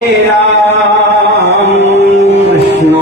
Ram Krishna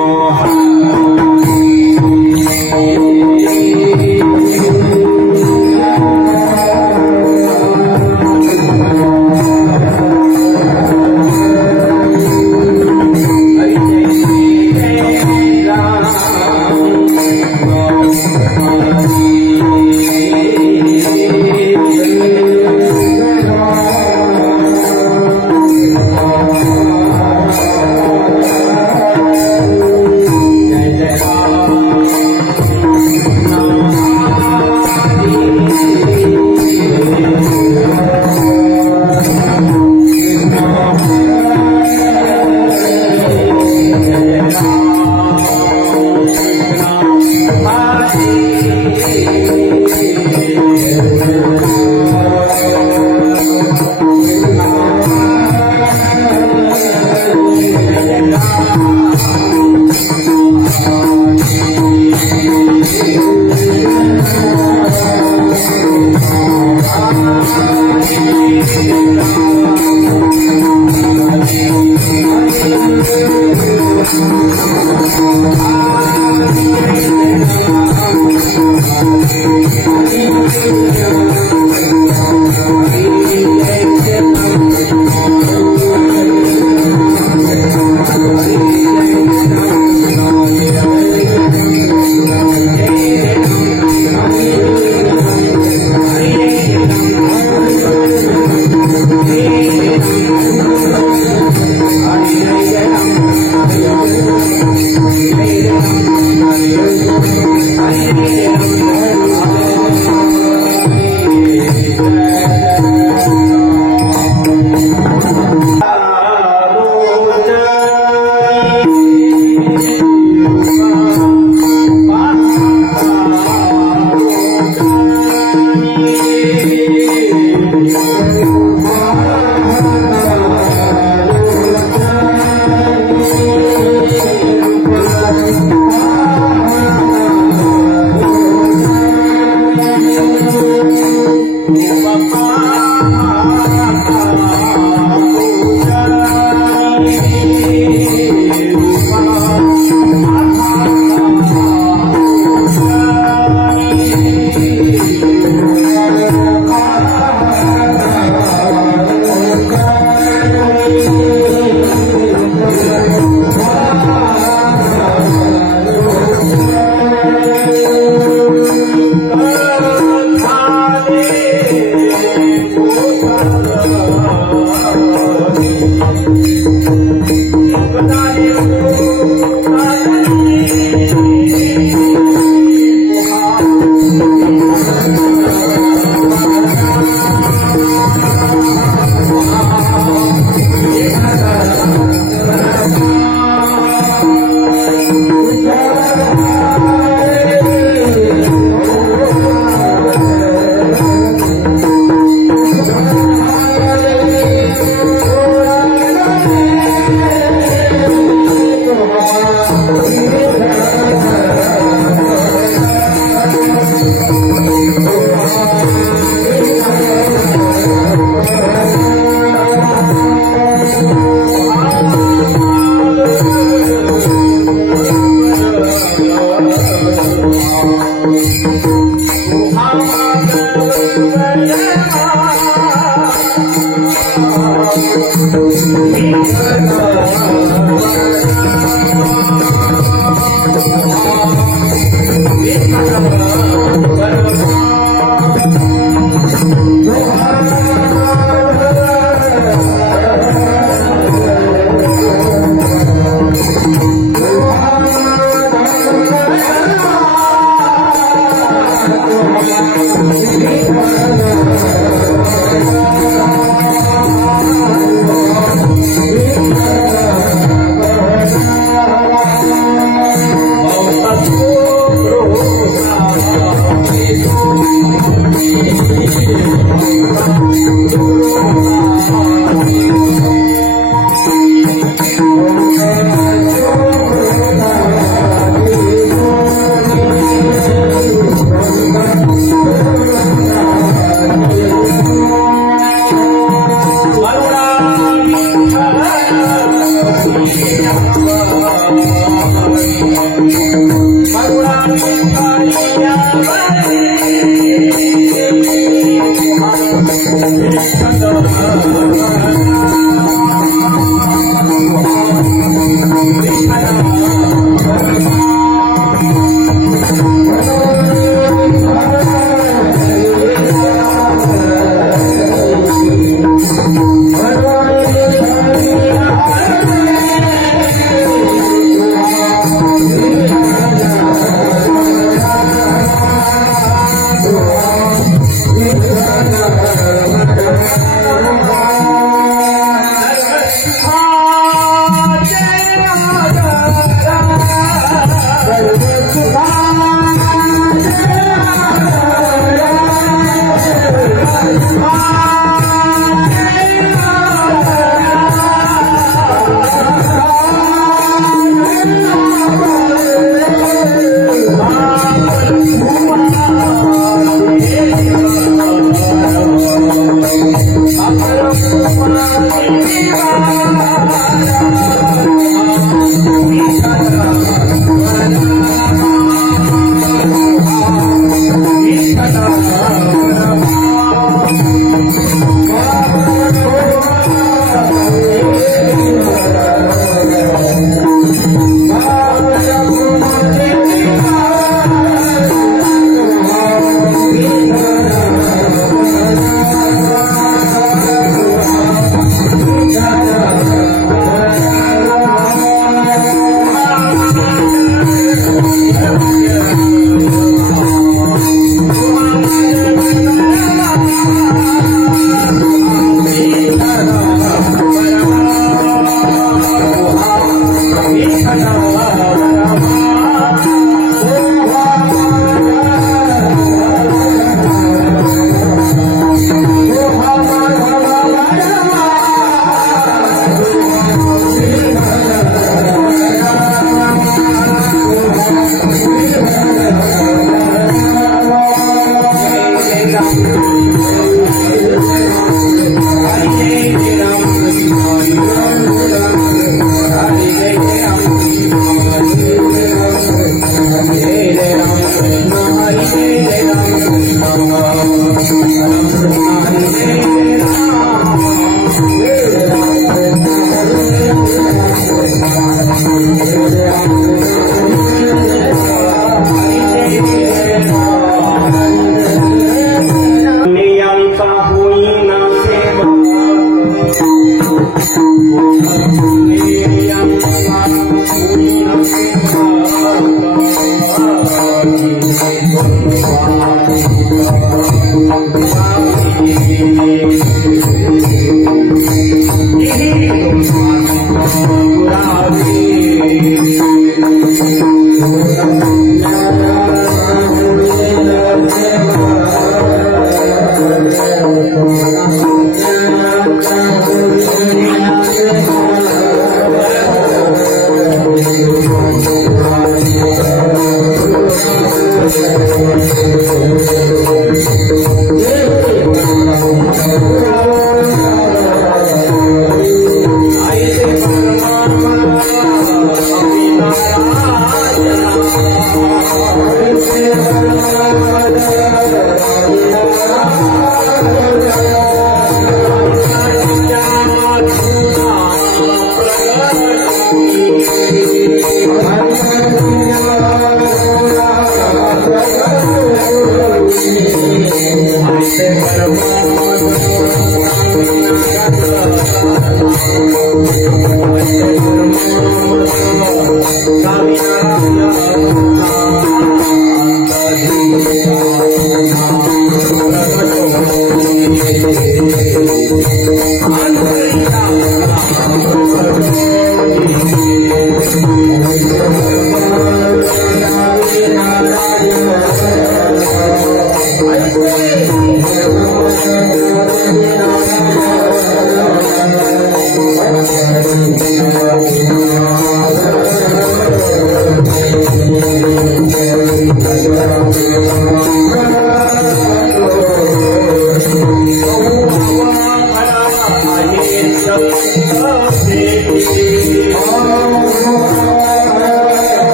Thank you.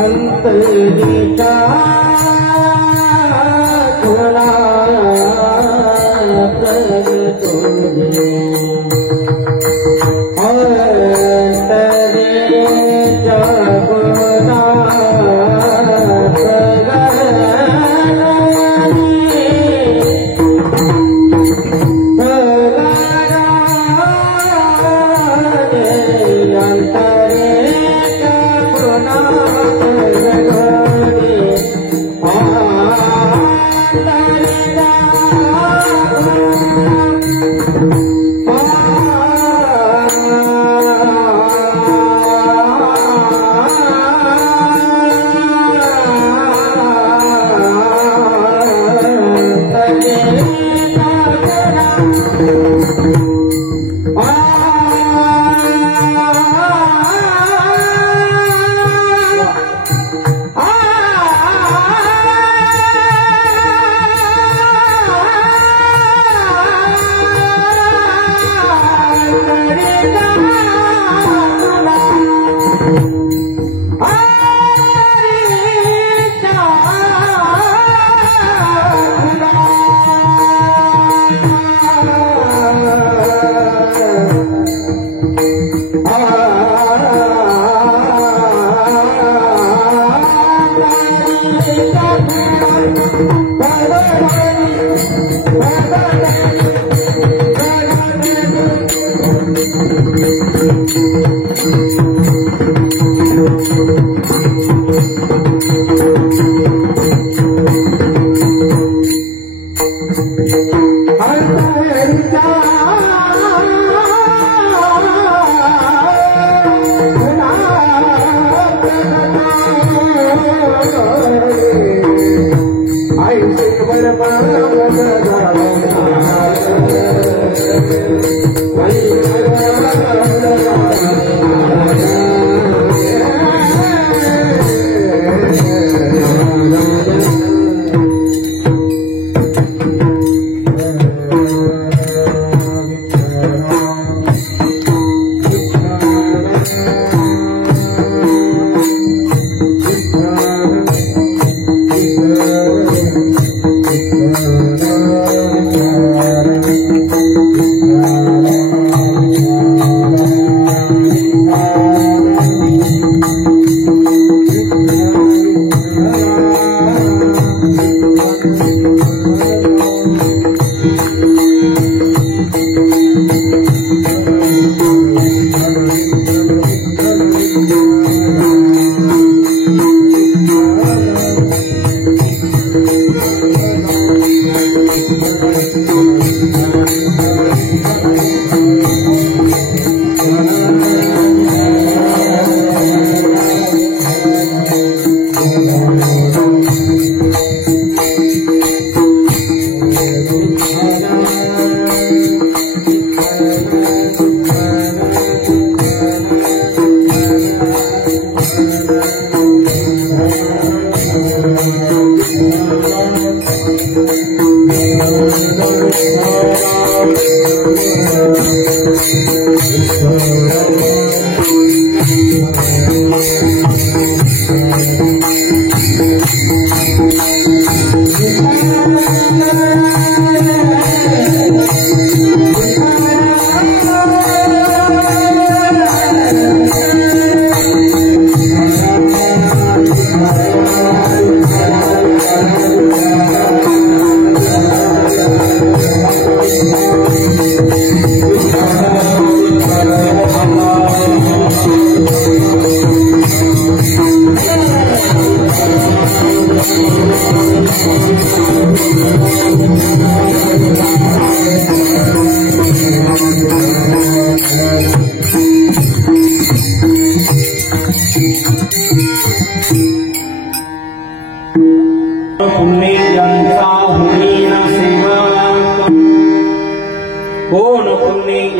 अंतरिचा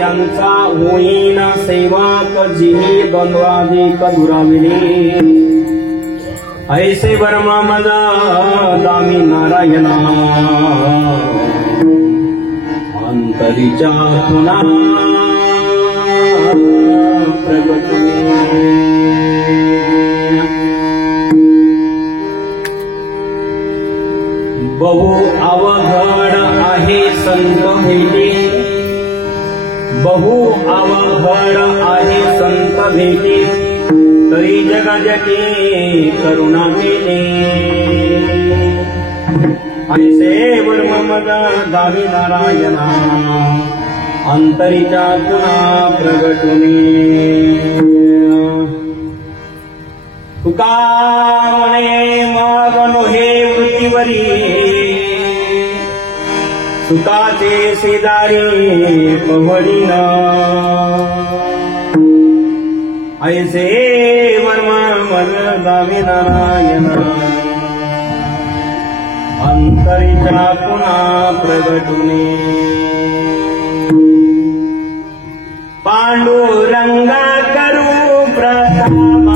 यांचा होईना सेवाक जिही द्वंद्वाधिक दुराविले ऐसे वर्मा मजा दामी नारायणा अंतरीच्या पुन्हा प्रगटणे बहु अवघड आहे संत भेटी बहु अवघड आहे संत भेटी तरी जगजटी करुणा केली ऐसे वर्म मग दावी नारायणा अंतरीच्या पुन्हा प्रगटुनी तुका म्हणे मग नोहे वृत्तीवरी सुताचे शेजारी पवडीन ऐसे वर्मा मन दावी नारायण अंतरीच्या पुन्हा प्रगटुने पांडुरंग करू प्रथम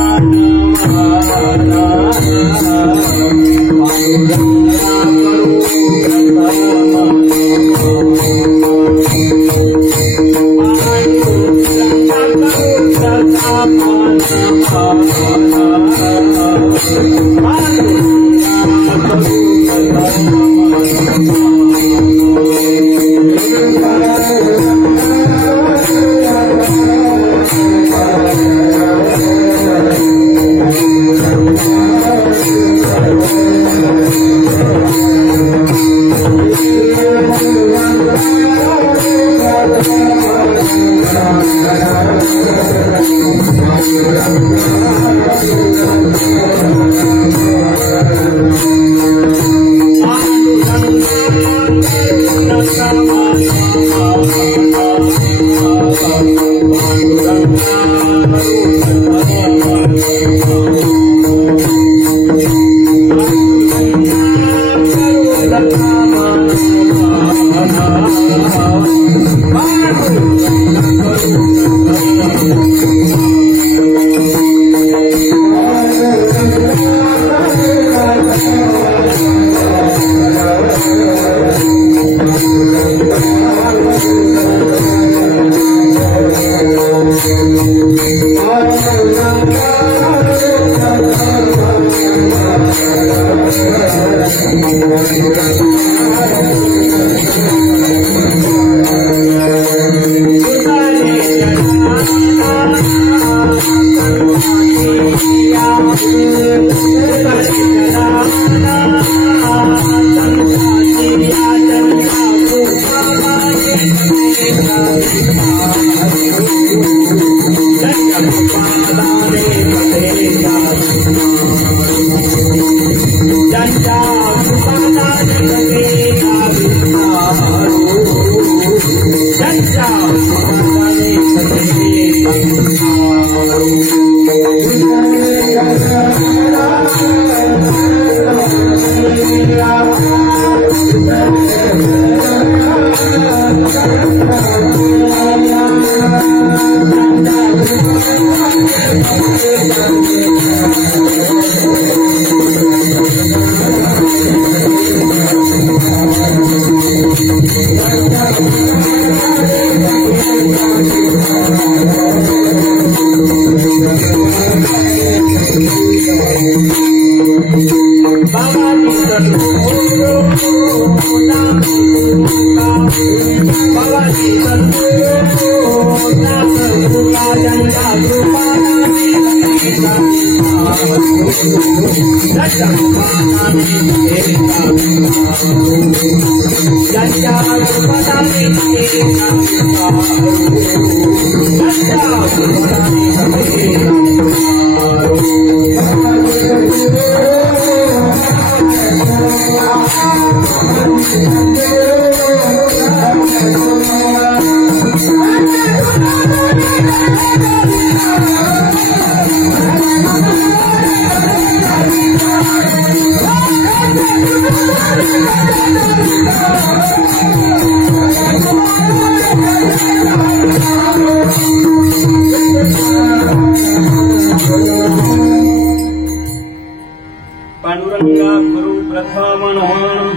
पांडुरंगा गुरु प्रथम नमन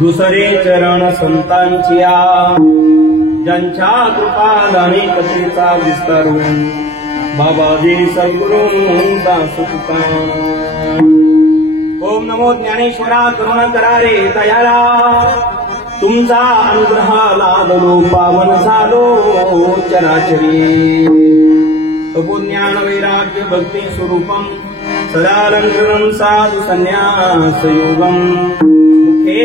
दुसरे चरण संतांचिया ज्यांच्या कृपादानी कथेचा विस्तार होऊन बाबाजी सद्गुरूंचा सुखा ओम नमो ज्ञानेश्वरा करुणा करारे दयाला तुमचा अनुग्रह लाभलो पावन झालो चराचरी तपोज्ञान वैराग्य भक्ती स्वरूपम सदालंकृतं साधु संन्यास योगम मुखे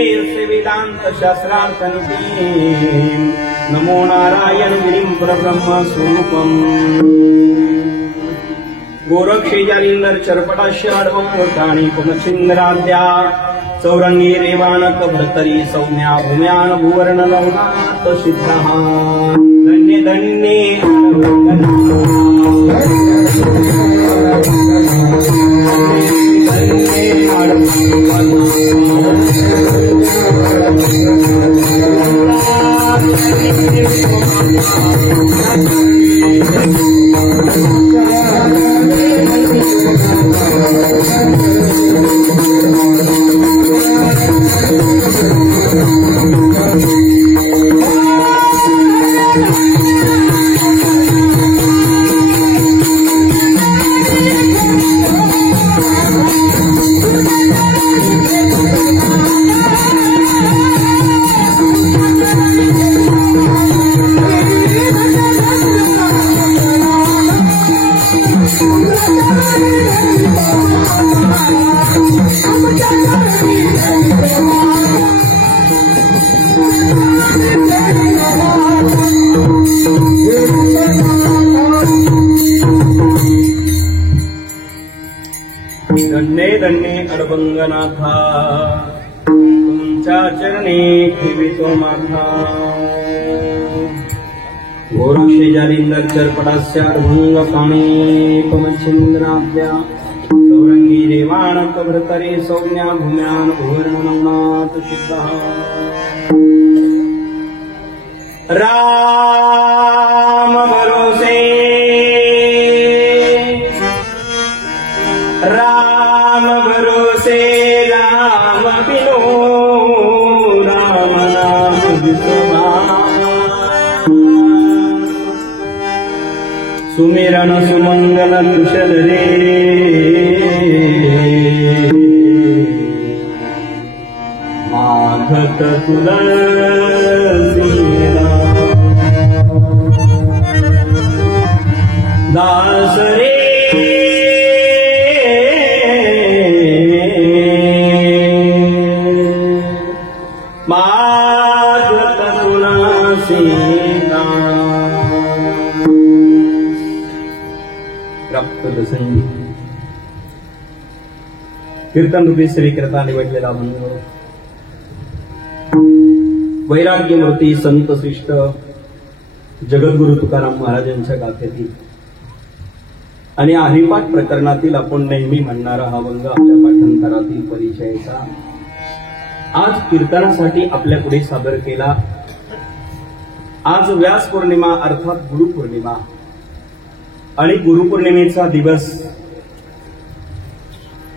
वेदांत शास्त्रार्थनिधि नमो नारायण गिरिं परब्रह्म स्वरूपम गोरक्षेजारींदर चरपटाश्याडवं वृताणी पुमचिंद्राद्या चौरंगी रेवानक भर्तरी सौम्या भूम्यान भुवर्ण लवनात सिद्धः धन्य धन्ये धन्ये अडबंगनाथा तुमच्या चरणी ठेवितो माथा घोरक्षेजारींदर चरपटास्य अडभंग पाणी कमच्छिंद्राद्या सौरंगी देवाणक भृतरे सौम्या भूम्यान उवर्णनाथ सिद्धा राम भरोसे राम भरोसे राम बिनो राम नाम सुमिरन सुमंगल कुशल रे माघत तुलसीला दास रे माघत तुलसीला प्राप्त दसंगी कीर्तन रूपी श्रीकृता निवडलेला मंगळ वैराग्य मूर्ती संत श्रेष्ठ जगद्गुरु तुकाराम महाराजांच्या गाथेतील आणि हरिपाठ प्रकरणातील आपण नेहमी म्हणणारा हा अभंग आपल्या पाठांतरातील परिचयाचा आज कीर्तनासाठी आपल्या पुढे सादर केला। आज व्यास पौर्णिमा अर्थात गुरुपौर्णिमा आणि गुरुपौर्णिमेचा दिवस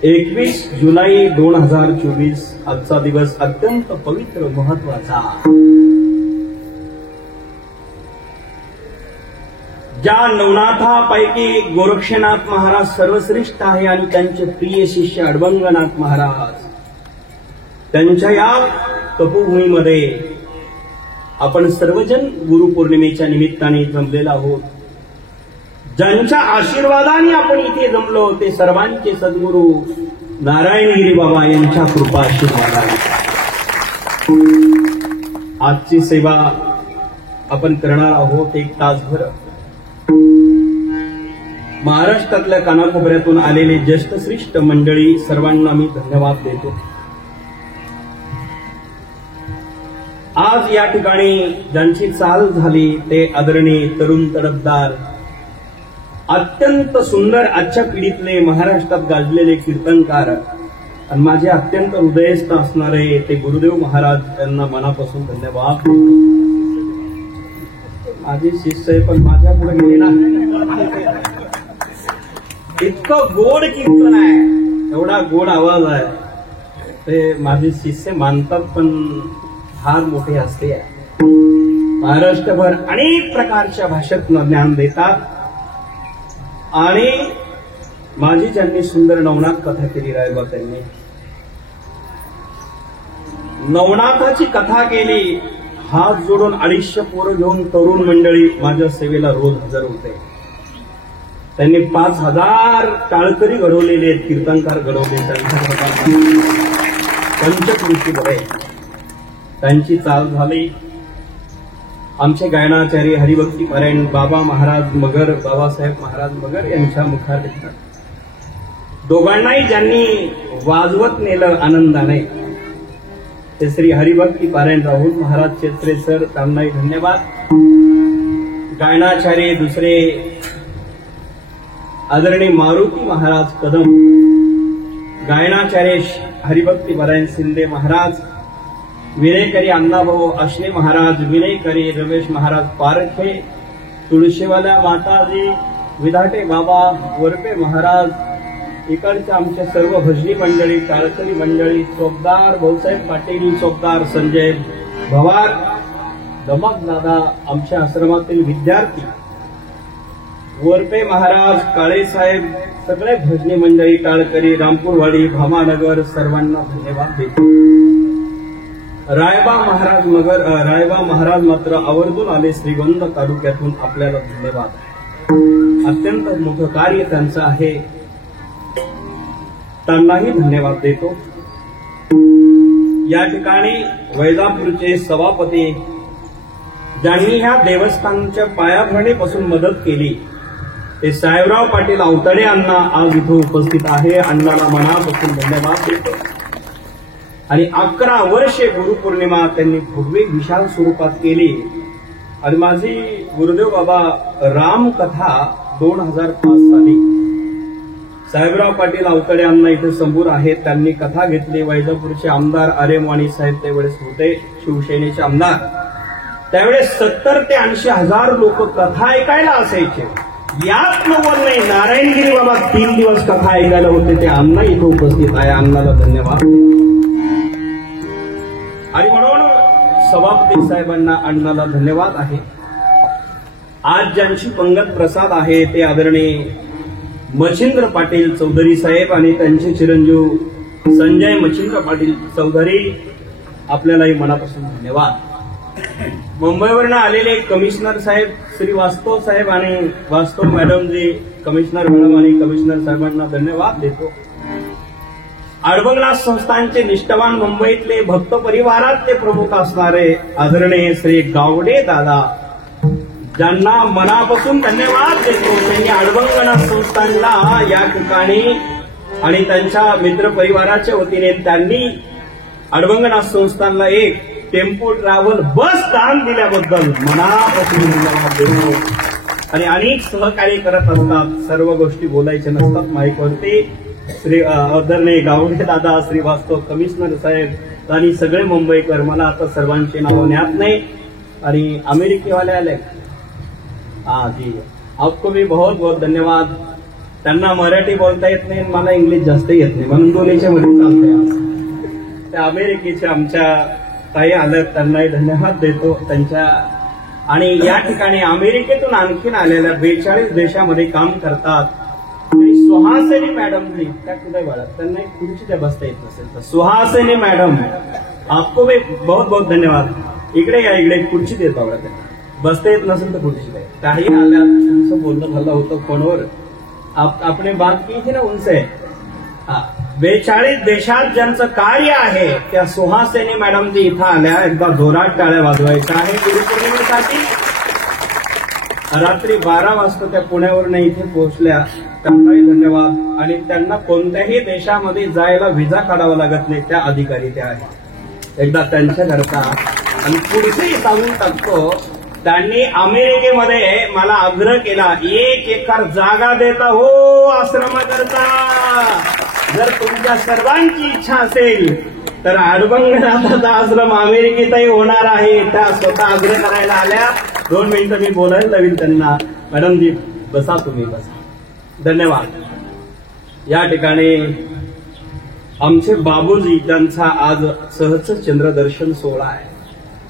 21 जुलै 2024 आजचा दिवस अत्यंत पवित्र महत्वाचा। ज्या नवनाथापैकी गोरक्षनाथ महाराज सर्वश्रेष्ठ आहे आणि त्यांचे प्रिय शिष्य अडबंगनाथ महाराज त्यांच्या या तपोभूमीमध्ये आपण सर्वजन गुरुपौर्णिमेच्या निमित्ताने जमलेला आहोत। ज्यांच्या आशीर्वादाने आपण इथे जमलो ते सर्वांचे सद्गुरू नारायणगिरी बाबा यांच्या कृपा आशीर्वादाने आजची सेवा आपण करणार आहोत। एक तासभर महाराष्ट्रातल्या कानाकोपऱ्यातून आलेले ज्येष्ठश्रेष्ठ मंडळी सर्वांना मी धन्यवाद देतो। आज या ठिकाणी ज्यांची चाल झाली ते आदरणीय तरुण तडफदार अत्यंत सुंदर आजच्या पिढीतले महाराष्ट्रात गाजलेले कीर्तनकार आणि माझे अत्यंत हृदयस्थ असणारे ते गुरुदेव महाराज यांना मनापासून धन्यवाद देतो। माझे शिष्य आहे पण माझ्या पुढे गेला इतकं गोड कीर्तन आहे, एवढा गोड आवाज आहे ते माझे शिष्य मानतात पण फार मोठे असते। महाराष्ट्रभर अनेक प्रकारच्या भाषेतनं ज्ञान देतात आणि माझी ज्यांनी सुंदर नवनाथ कथा केली रायबा त्यांनी नवनाथाची कथा केली। हात जोडून 250 पोरं घेऊन तरुण मंडळी माझ्या सेवेला रोज हजर होते। त्यांनी 5000 टाळकरी घडवलेले कीर्तनकार घडवले पंचकृषी बरे त्यांची चाल झाली। आमचे गायनाचार्य हरिभक्ती पारायण बाबा महाराज मगर बाबासाहेब महाराज मगर यांच्या मुखात दोघांनाही ज्यांनी वाजवत नेलं आनंदाने ते श्री हरिभक्ती पारायण राहुल महाराज क्षेत्रे सर त्यांनाही धन्यवाद। गायनाचार्य दुसरे आदरणीय मारुती महाराज कदम, गायनाचार्य हरिभक्ती पारायण शिंदे महाराज, विनयकरी अण्णाभाऊ आशले महाराज, विनयकरी रमेश महाराज पारखे, तुळशीवाल्या माताजी, विधाटे बाबा, वरपे महाराज, इकडच्या आमच्या सर्व भजनी मंडळी, टाळकरी मंडळी, चोपदार भाऊसाहेब पाटील, चोपदार संजय भवार, दमक दादा, आमच्या आश्रमातील विद्यार्थी, वरपे महाराज, काळेसाहेब, सगळे भजनी मंडळी, टाळकरी, रामपूरवाडी, भामानगर सर्वांना धन्यवाद देतो। रायबा महाराज मात्र आवर्जून आले श्रीगोंदा तालुक्यातून, आपल्याला धन्यवाद। अत्यंत मोठं कार्य त्यांचं आहे, त्यांनाही धन्यवाद देतो। या ठिकाणी वैजापूरचे सभापती ज्यांनी ह्या देवस्थानच्या पायाभरणीपासून मदत केली ते साहेबराव पाटील अवतडे अण्णा आज इथं उपस्थित आहे. अण्णाला मनापासून धन्यवाद देतो. आणि 11 वर्षे गुरुपौर्णिमा त्यांनी भव्य विशाल स्वरूपात केली. आणि माझी गुरुदेव बाबा रामकथा 2005 साली साहेबराव पाटील अवतडे अण्णा इथे समोर आहेत. त्यांनी कथा घेतली. वैजापूरचे आमदार आरेमवाणी साहेब त्यावेळेस होते, शिवसेनेचे आमदार. त्यावेळेस 70 ते 80 हजार लोक कथा ऐकायला असायचे. याच नव्वद नाही, नारायणगिरी बाबा 3 दिवस कथा ऐकायला होते. ते अण्णा इथे उपस्थित आहे. अण्णाला धन्यवाद. आणि म्हणून सभापती साहेबांना अण्णाला धन्यवाद आहे. आज ज्यांची पंगत प्रसाद आहे ते आदरणीय मच्छिंद्र पाटील चौधरी साहेब आणि त्यांचे चिरंजीव संजय मच्छिंद्र पाटील चौधरी, आपल्यालाही मनापासून धन्यवाद. मुंबईवरनं आलेले कमिशनर साहेब श्री वास्तव साहेब आणि वास्तव मॅडमजी, कमिशनर मॅडम आणि कमिशनर साहेबांना धन्यवाद देतो. अडबंगनाथ संस्थानचे निष्ठावान मुंबईतले भक्त परिवारात ते प्रमुख असणारे आदरणीय श्री गावडे दादा, ज्यांना मनापासून धन्यवाद देतो. त्यांनी अडबंगनाथ संस्थानला या ठिकाणी आणि त्यांच्या मित्र परिवाराच्या वतीने त्यांनी अडबंगनाथ संस्थानला एक टेम्पो ट्रॅव्हल बस दान दिल्याबद्दल मनापासून धन्यवाद देतो. आणि अनेक सहकार्य करत असतात. सर्व गोष्टी बोलायच्या नसतात माईकवरती. श्री आदरणीय गावडे दादा, श्री वास्तव कमिशनर साहेब आणि सगळे मुंबईकर, मला आता सर्वांची नावं ज्ञात नाही. आणि अमेरिकेवाले आले, जी आपको भी बहुत बहुत धन्यवाद. त्यांना मराठी बोलता येत नाही, मला इंग्लिश जास्त येत नाही, म्हणून दोन्हीच्या मध्ये चालतंय. त्या अमेरिकेचे आमच्या ताई आल्या, त्यांनाही धन्यवाद देतो त्यांच्या. आणि या ठिकाणी अमेरिकेतून आणखीन आलेल्या 42 देशामध्ये काम करतात सुहासिनी मॅडम जी, त्या कुठे बाळा, त्यांना खुर्ची त्या बसता येत नसेल तर सुहासिनी मॅडम, आपको भी बहुत बहुत धन्यवाद. इकडे या, इकडे खुर्ची देत बाबा, त्यांना बसता येत नसेल तर खुर्ची द्या. काही आल्या, तुमचं बोलणं झालं होतं फोनवर, आपण बात की थी ना उनसे. 42 देशात ज्यांचं कार्य आहे त्या सुहासिनी मॅडम जी इथं आल्या. एकदा जोरात टाळ्या वाजवायच्या आहे गुरुपौर्णिमेसाठी. रात्री 12 वाजता त्या पुण्यावरून इथे पोहोचल्या, त्यांनाही धन्यवाद. आणि त्यांना कोणत्याही देशामध्ये जायला व्हिसा काढावा लागत नाही, त्या अधिकारी त्या आहेत. एकदा त्यांच्या घरचा. आणि पुढचंही सांगून टाकतो, त्यांनी अमेरिकेमध्ये मला आग्रह केला, 1 एकर जागा देता हो आश्रमाकरता. जर तुमच्या सर्वांची इच्छा असेल तर अडबंगनाथाचा आश्रम अमेरिकेतही होणार आहे. त्या स्वतः आग्रह करायला आल्या. 2 मिनिटं मी बोलायला लावीन त्यांना. मॅडमजी बसा, तुम्ही बसा. धन्यवाद. या ठिकाणी आमचे बाबूजी, त्यांचा आज सहज चंद्रदर्शन सोहळा आहे.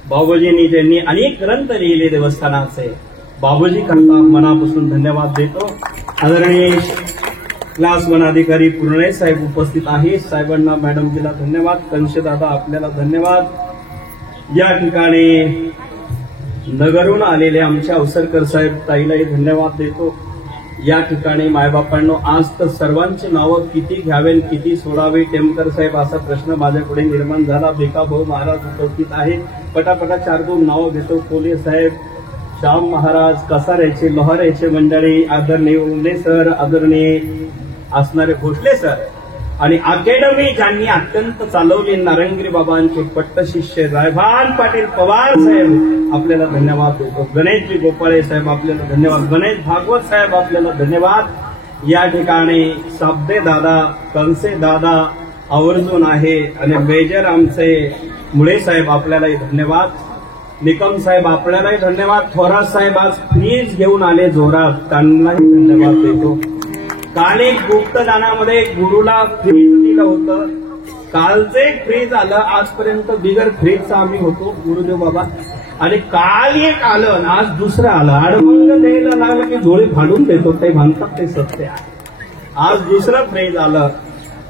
बाबूजींनी ज्यांनी अनेक ग्रंथ लिहिले देवस्थानाचे, बाबूजी करता मनापासून धन्यवाद देतो. आदरणीय क्लास 1 अधिकारी पूर्णे साहेब उपस्थित आहे, साहेबांना मॅडमजीला धन्यवाद. कंशदादा आपल्याला धन्यवाद. या ठिकाणी नगरहून आलेले आमचे अवसरकर साहेब, ताईलाही धन्यवाद देतो. या ठिकाणी मायबापांनो, आज तर सर्वांची नावं किती घ्यावे किती सोडावे. टेमकर साहेब, असा प्रश्न माझ्यापुढे निर्माण झाला. भिकाभाऊ महाराज उपस्थित आहेत, पटापटा 4-2 नावं घेतो. कोले साहेब, श्याम महाराज, कसाऱ्याचे लोहाऱ्याचे मंडळी, आदरणीय उल्ले सर, आदरणीय असणारे भोसले सर. आणि अकॅडमी ज्यांनी अत्यंत चालवली, नारायणगिरी बाबांचे पट्टशिष्य रायभान पाटील पवार साहेब, आपल्याला धन्यवाद देतो. गणेशजी गोपाळे साहेब, आपल्याला धन्यवाद. गणेश भागवत साहेब, आपल्याला धन्यवाद. या ठिकाणी साबदे दादा, कंसे दादा आवर्जून आहे. आणि मेजर आमचे मुळे साहेब, आपल्यालाही धन्यवाद. निकम साहेब, आपल्यालाही धन्यवाद. थोरात साहेब आज फ्रीज घेऊन आले जोरात, त्यांनाही धन्यवाद देतो. काल एक गुप्तदानामध्ये गुरुला फ्रीज दिलं होतं. कालचं एक फ्रीज आलं, आजपर्यंत बिगर फ्रीजचा आम्ही होतो गुरुदेव बाबा. आणि काल एक आलं, आज दुसरं आलं. अडबंग द्यायला लागलं की झोळी फाडून देतो, ते म्हणतात ते सत्य आहे. आज दुसरं फ्रीज आलं.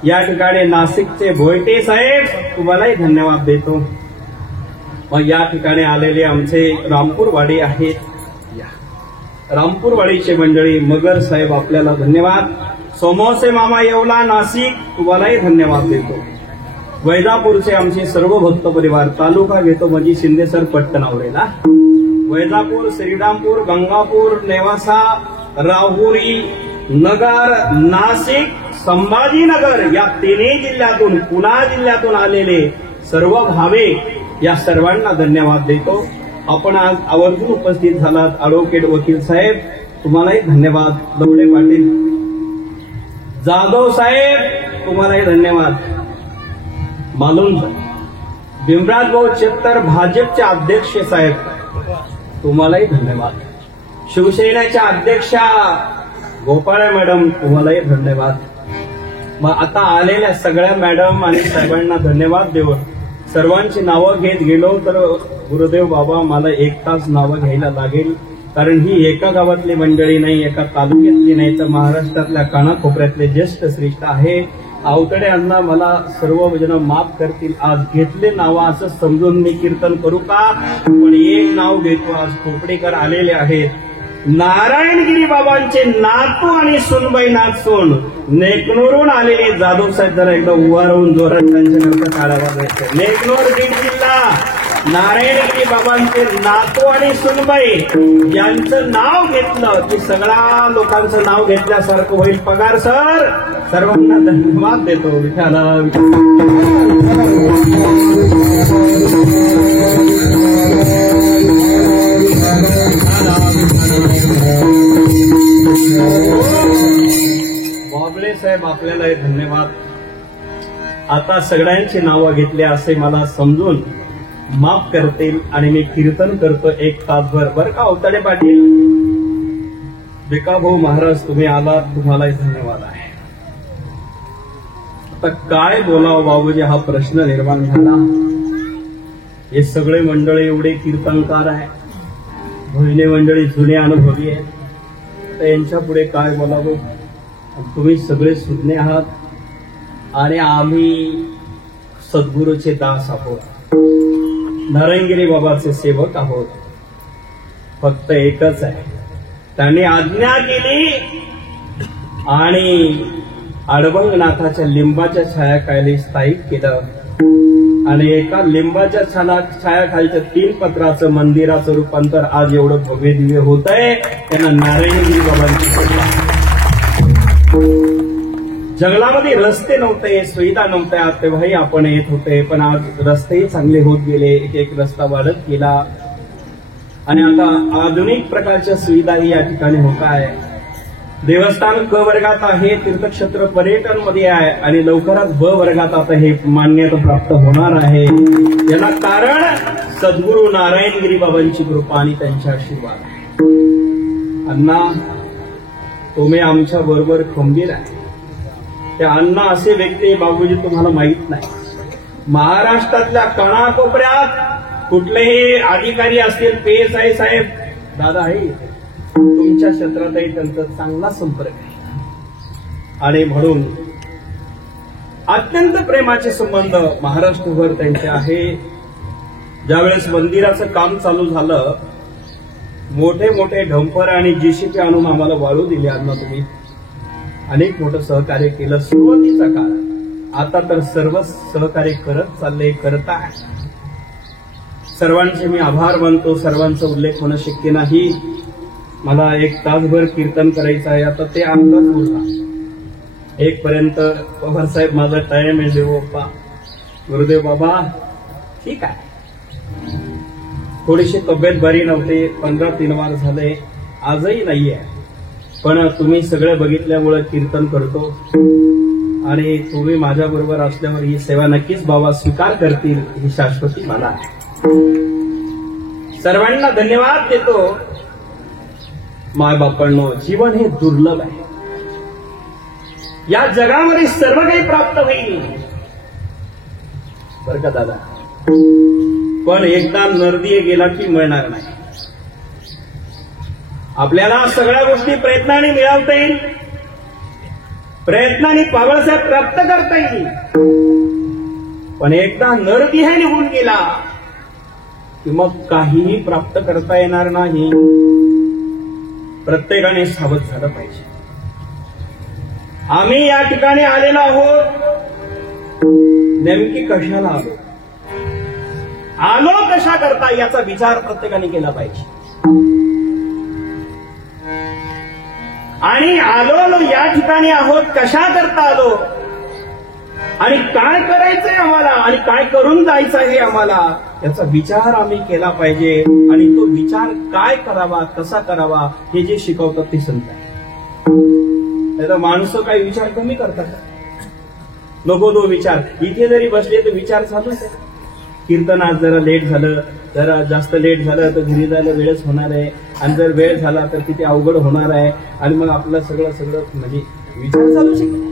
या ठिकाणी नाशिकचे भोयटे साहेब, तुम्हालाही धन्यवाद देतो. मग या ठिकाणी आलेले आमचे रामपूरवाडी आहेत, रामपूरवाडीचे मंडळी, मगर साहेब, आपल्याला धन्यवाद. सोमोसे मामा येवला नाशिक, तुम्हालाही धन्यवाद देतो. वैजापूरचे आमचे सर्व भक्त परिवार, तालुका घेतो म्हणजे शिंदेसर पट्टनावरेला. वैजापूर, श्रीरामपूर, गंगापूर, नेवासा, राहुरी, नगर, नाशिक, संभाजीनगर या तिन्ही जिल्ह्यातून, पुणे जिल्ह्यातून आलेले सर्व भावे या सर्वांना धन्यवाद देतो. आपण आज आवर्जून उपस्थित झालात. ॲडव्होकेट वकील साहेब तुम्हालाही धन्यवाद. दौडे पाटील, जाधव साहेब तुम्हालाही धन्यवाद. मालूम भीमराज भाऊ चेत्तर भाजपचे अध्यक्ष साहेब तुम्हालाही धन्यवाद. शिवसेनेच्या अध्यक्षा गोपाळ मॅडम तुम्हालाही धन्यवाद. मग आता आलेल्या सगळ्या मॅडम आणि साहेबांना धन्यवाद देऊन सर्वांची नावं घेत गेलो तर गुरुदेव बाबा मला 1 तास नावं घ्यायला लागेल. कारण ही एका गावातली मंडळी नाही, एका तालुक्यातली नाही, तर महाराष्ट्रातल्या कानाकोपऱ्यातले ज्येष्ठ श्रेष्ठ आहे. आवतडे अण्णा मला सर्व जण माफ करतील. आज घेतले नावं असं समजून मी कीर्तन करू का? पण एक नाव घेतो. आज खोपडेकर आलेले आहेत. नारायणगिरी बाबांचे नातू आणि सुनबाई नागसून नेकनूरून आलेले जाधव साहेब जरा एकदा उभा राहून जोरात त्यांच्याकरता काढा वाजायचे. नेकनूर बीड जिल्हा, नारायणगिरी बाबांचे नातू आणि सुनबाई यांचं नाव घेतलं की सगळ्या लोकांचं नाव घेतल्यासारखं होईल. पगार सर सर्वांना धन्यवाद देतो. विठाला बाबळे साहेब आपल्यालाही धन्यवाद. आता सगळ्यांची नावं घेतली असे मला समजून माफ करतील आणि मी कीर्तन करतो 1 तासभर. बरं का अवताडे पाटील, भिकाभाऊ महाराज तुम्ही आलात, तुम्हालाही धन्यवाद आहे. आता काय बोलावं बाबूजी हा प्रश्न निर्माण झाला. हे सगळे मंडळी एवढे कीर्तनकार आहे, भजनी मंडळी जुने अनुभवी आहे, तर यांच्या पुढे काय बोलावं. तुम्ही सगळे सुज्ञ आहात आणि आम्ही सद्गुरूचे दास आहोत, नारायणगिरी बाबाचे सेवक आहोत. फक्त एकच आहे, त्यांनी आज्ञा केली आणि अडबंगनाथाच्या लिंबाच्या छायाखाली स्थायिक केलं आणि एका लिंबाच्या छायाखालच्या 3 पत्राचं मंदिराचं रूपांतर आज एवढं भव्य दिव्य होत आहे. त्यांना नारायणगिरी बाबांची कृपा. जंगलामध्ये रस्ते नव्हते, सुविधा नव्हत्या, तेव्हाही आपण येत होते, पण आज रस्तेही चांगले होत गेले. एक एक रस्ता वाढत गेला आणि आता आधुनिक प्रकारच्या सुविधाही या ठिकाणी होत आहे. देवस्थान क वर्गात आहे, तीर्थक्षेत्र पर्यटन मध्ये आहे आणि लवकरच ब वर्गात आता हे मान्यता प्राप्त होणार आहे. याला कारण सद्गुरू नारायणगिरी बाबांची कृपा आणि त्यांचे आशीर्वाद. अण्णा तुम्ही आमच्या बरोबर खंबीर आहे. त्या अण्णा असे व्यक्ती बाबूजी तुम्हाला माहित नाही. महाराष्ट्रातल्या कानाकोपऱ्यात कुठलेही अधिकारी असतील, PSI साहेब दादा आहे, तुमच्या क्षेत्रातही त्यांचा चांगला संपर्क आहे आणि म्हणून अत्यंत प्रेमाचे संबंध महाराष्ट्रभर त्यांचे आहे. ज्यावेळेस मंदिराचं काम चालू झालं, मोठे मोठे डंपर आणि JCB आणून आम्हाला वाळू दिली. अण्णा तुम्ही अनेक मोठं सहकार्य केलं सुरुवातीचा काळ. आता तर सर्व सहकार्य करत चालले, करताय. सर्वांचे मी आभार मानतो. सर्वांचा उल्लेख होणं शक्य नाही. मला 1 तासभर कीर्तन करायचं आहे. आता ते अंदाज बोलला 1 पर्यंत. पवार साहेब माझा टाइम आहे. देव बाप्पा गुरुदेव बाबा ठीक आहे. थोडीशी तब्येत बरी नव्हती, 15 वार झाले, आजही नाहीये, पण तुम्ही सगळं बघितल्यामुळे कीर्तन करतो आणि तुम्ही माझ्याबरोबर असल्यावर ही सेवा नक्कीच बाबा स्वीकार करतील ही शाश्वती मला आहे. सर्वांना धन्यवाद देतो. मायबापांनो, जीवन हे दुर्लभ आहे. या जगामध्ये सर्व काही प्राप्त होईल बरं का दादा, पण एकदा नरदी गेला की मिळणार नाही. आपल्याला सगळ्या गोष्टी प्रयत्नाने मिळवता येईल, प्रयत्नाने पावळसाहेब प्राप्त करता येईल, पण एकदा नरदी हे निघून गेला की मग काहीही प्राप्त करता येणार नाही. प्रत्येकाने सावध झालं पाहिजे. आम्ही या ठिकाणी आलेलो आहोत, नेमकी कशाला आलो कशा करता याचा विचार प्रत्येकाने केला पाहिजे. आणि आलो या ठिकाणी आहोत कशा करता आलो आणि काय करायचंय आम्हाला आणि काय करून जायचं आहे आम्हाला याचा विचार आम्ही केला पाहिजे. आणि तो विचार काय करावा कसा करावा हे जे शिकवतात ते संत आहे. माणसं काही विचार कमी करतात, नको तो विचार. इथे जरी बसले तर विचार चालूच आहे. कीर्तनात जरा लेट झालं, जरा जास्त लेट झालं तर घरी जायला वेळच होणार आहे, आणि जर वेळ झाला तर किती अवघड होणार आहे, आणि मग आपलं सगळं म्हणजे विचार चालू शकतो.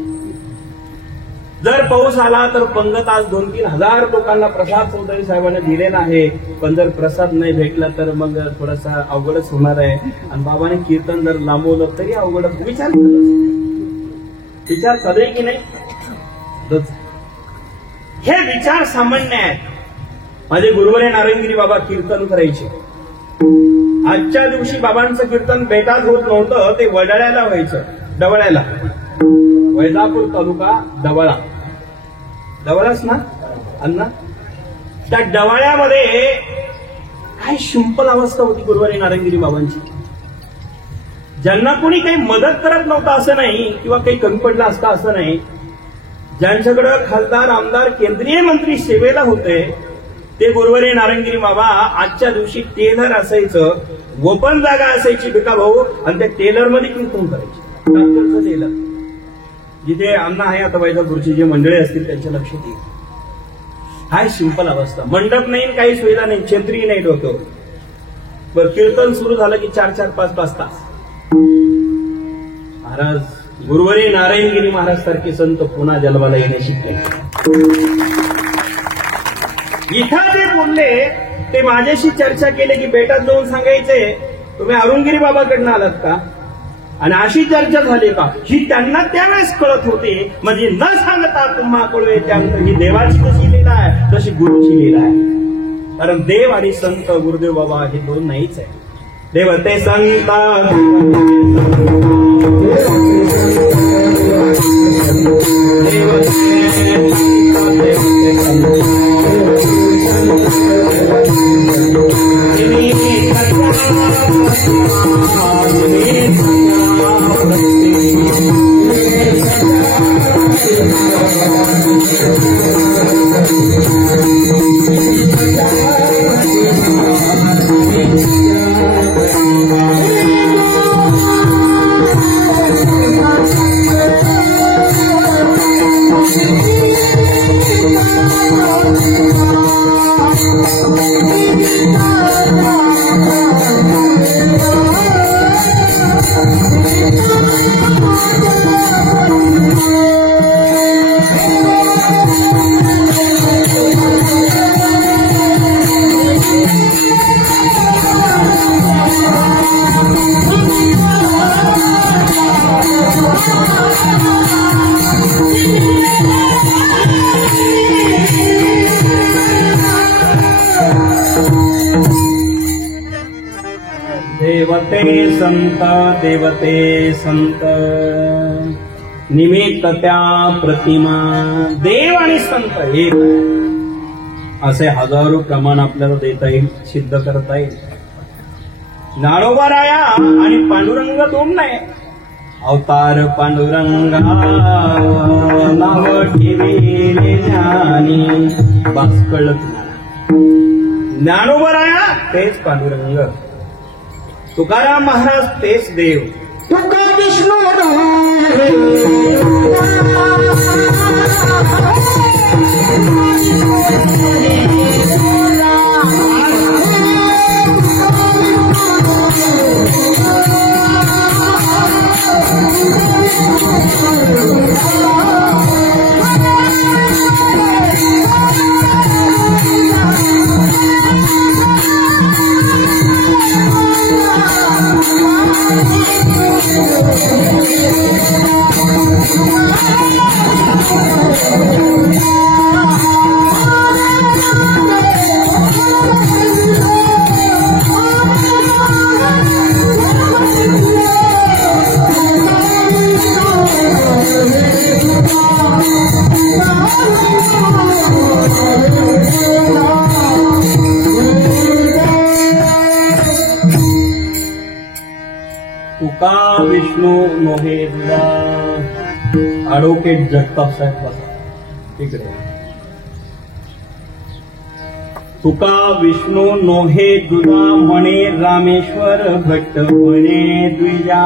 जर पाऊस आला तर पंगत आज 2-3 हजार लोकांना प्रसाद चौधरी साहेबांनी दिलेला आहे, पण जर प्रसाद नाही भेटला तर मग थोडासा अवघडच होणार आहे. आणि बाबाने कीर्तन जर लांबवलं तरी अवघडच. विचार चालू आहे की नाही? हे विचार सामान्य आहेत. माझे गुरुवरे नारायणगिरी बाबा कीर्तन करायचे. आजच्या दिवशी बाबांचं कीर्तन बेटात होत नव्हतं, ते वडाळ्याला व्हायचं. डवळ्याला, वैजापूर तालुका डवळा, डवळाच ना अण्णा. त्या डवळ्यामध्ये काय सिंपल अवस्था होती गुरुवारी नारायणगिरी बाबांची. ज्यांना कोणी काही मदत करत नव्हतं असं नाही, किंवा काही कमी पडलं असतं असं नाही. ज्यांच्याकडे खासदार आमदार केंद्रीय मंत्री सेवेला होते ते गुरुवारी नारायणगिरी बाबा आजच्या दिवशी टेलर असायचं, ओपन जागा असायची भिका भाऊ, आणि त्या टेलर मध्ये कीर्तन करायचे. डॉक्टरचं टेलर जिथे अण्णा आहे आता वैजापूरची जे मंडळी असतील त्यांच्या लक्षात येईल. हाय सिंपल अवस्था. मंडप नाही, काही सुविधा नाही, छत्री नाही डोक्यावर. बरं कीर्तन सुरू झालं की 4-4, 5-5 तास. महाराज गुरुवारी नारायणगिरी महाराज सारखे संत पुन्हा जन्माला येणे शक्य नाही. इथं जे बोलले ते माझ्याशी चर्चा केले की बेटात जाऊन सांगायचे तुम्ही अरुणगिरी बाबाकडनं आलात का, आणि अशी चर्चा झाली का, ही त्यांना त्यावेळेस कळत होते. म्हणजे न सांगता तुम्हा कळवे त्यानंतर ही देवाची कशी लीला आहे तशी गुरुची लीला आहे. कारण देव आणि संत गुरुदेव बाबा हे दोन नाहीच आहे. देव ते संत देवते संत निमित्त त्या प्रतिमा. देव आणि संत एक असे हजारो प्रमाण आपल्याला देता येईल, सिद्ध करता येईल. ज्ञानोबा राया आणि पांडुरंग दोन नाही. अवतार पांडुरंगा नाव ठेविले ज्ञानी, बस कळलं तुम्हाला. ज्ञानोबा राया तेच पांडुरंग, तुकाराम महाराज तेच देव. तुका विष्णू विष्णू नोहे दुधा. ॲडव्होकेट जगताप साहेब बसा तिकडे. तुका विष्णू नोहे दुधा म्हणे रामेश्वर भट्ट म्हणे द्विजा.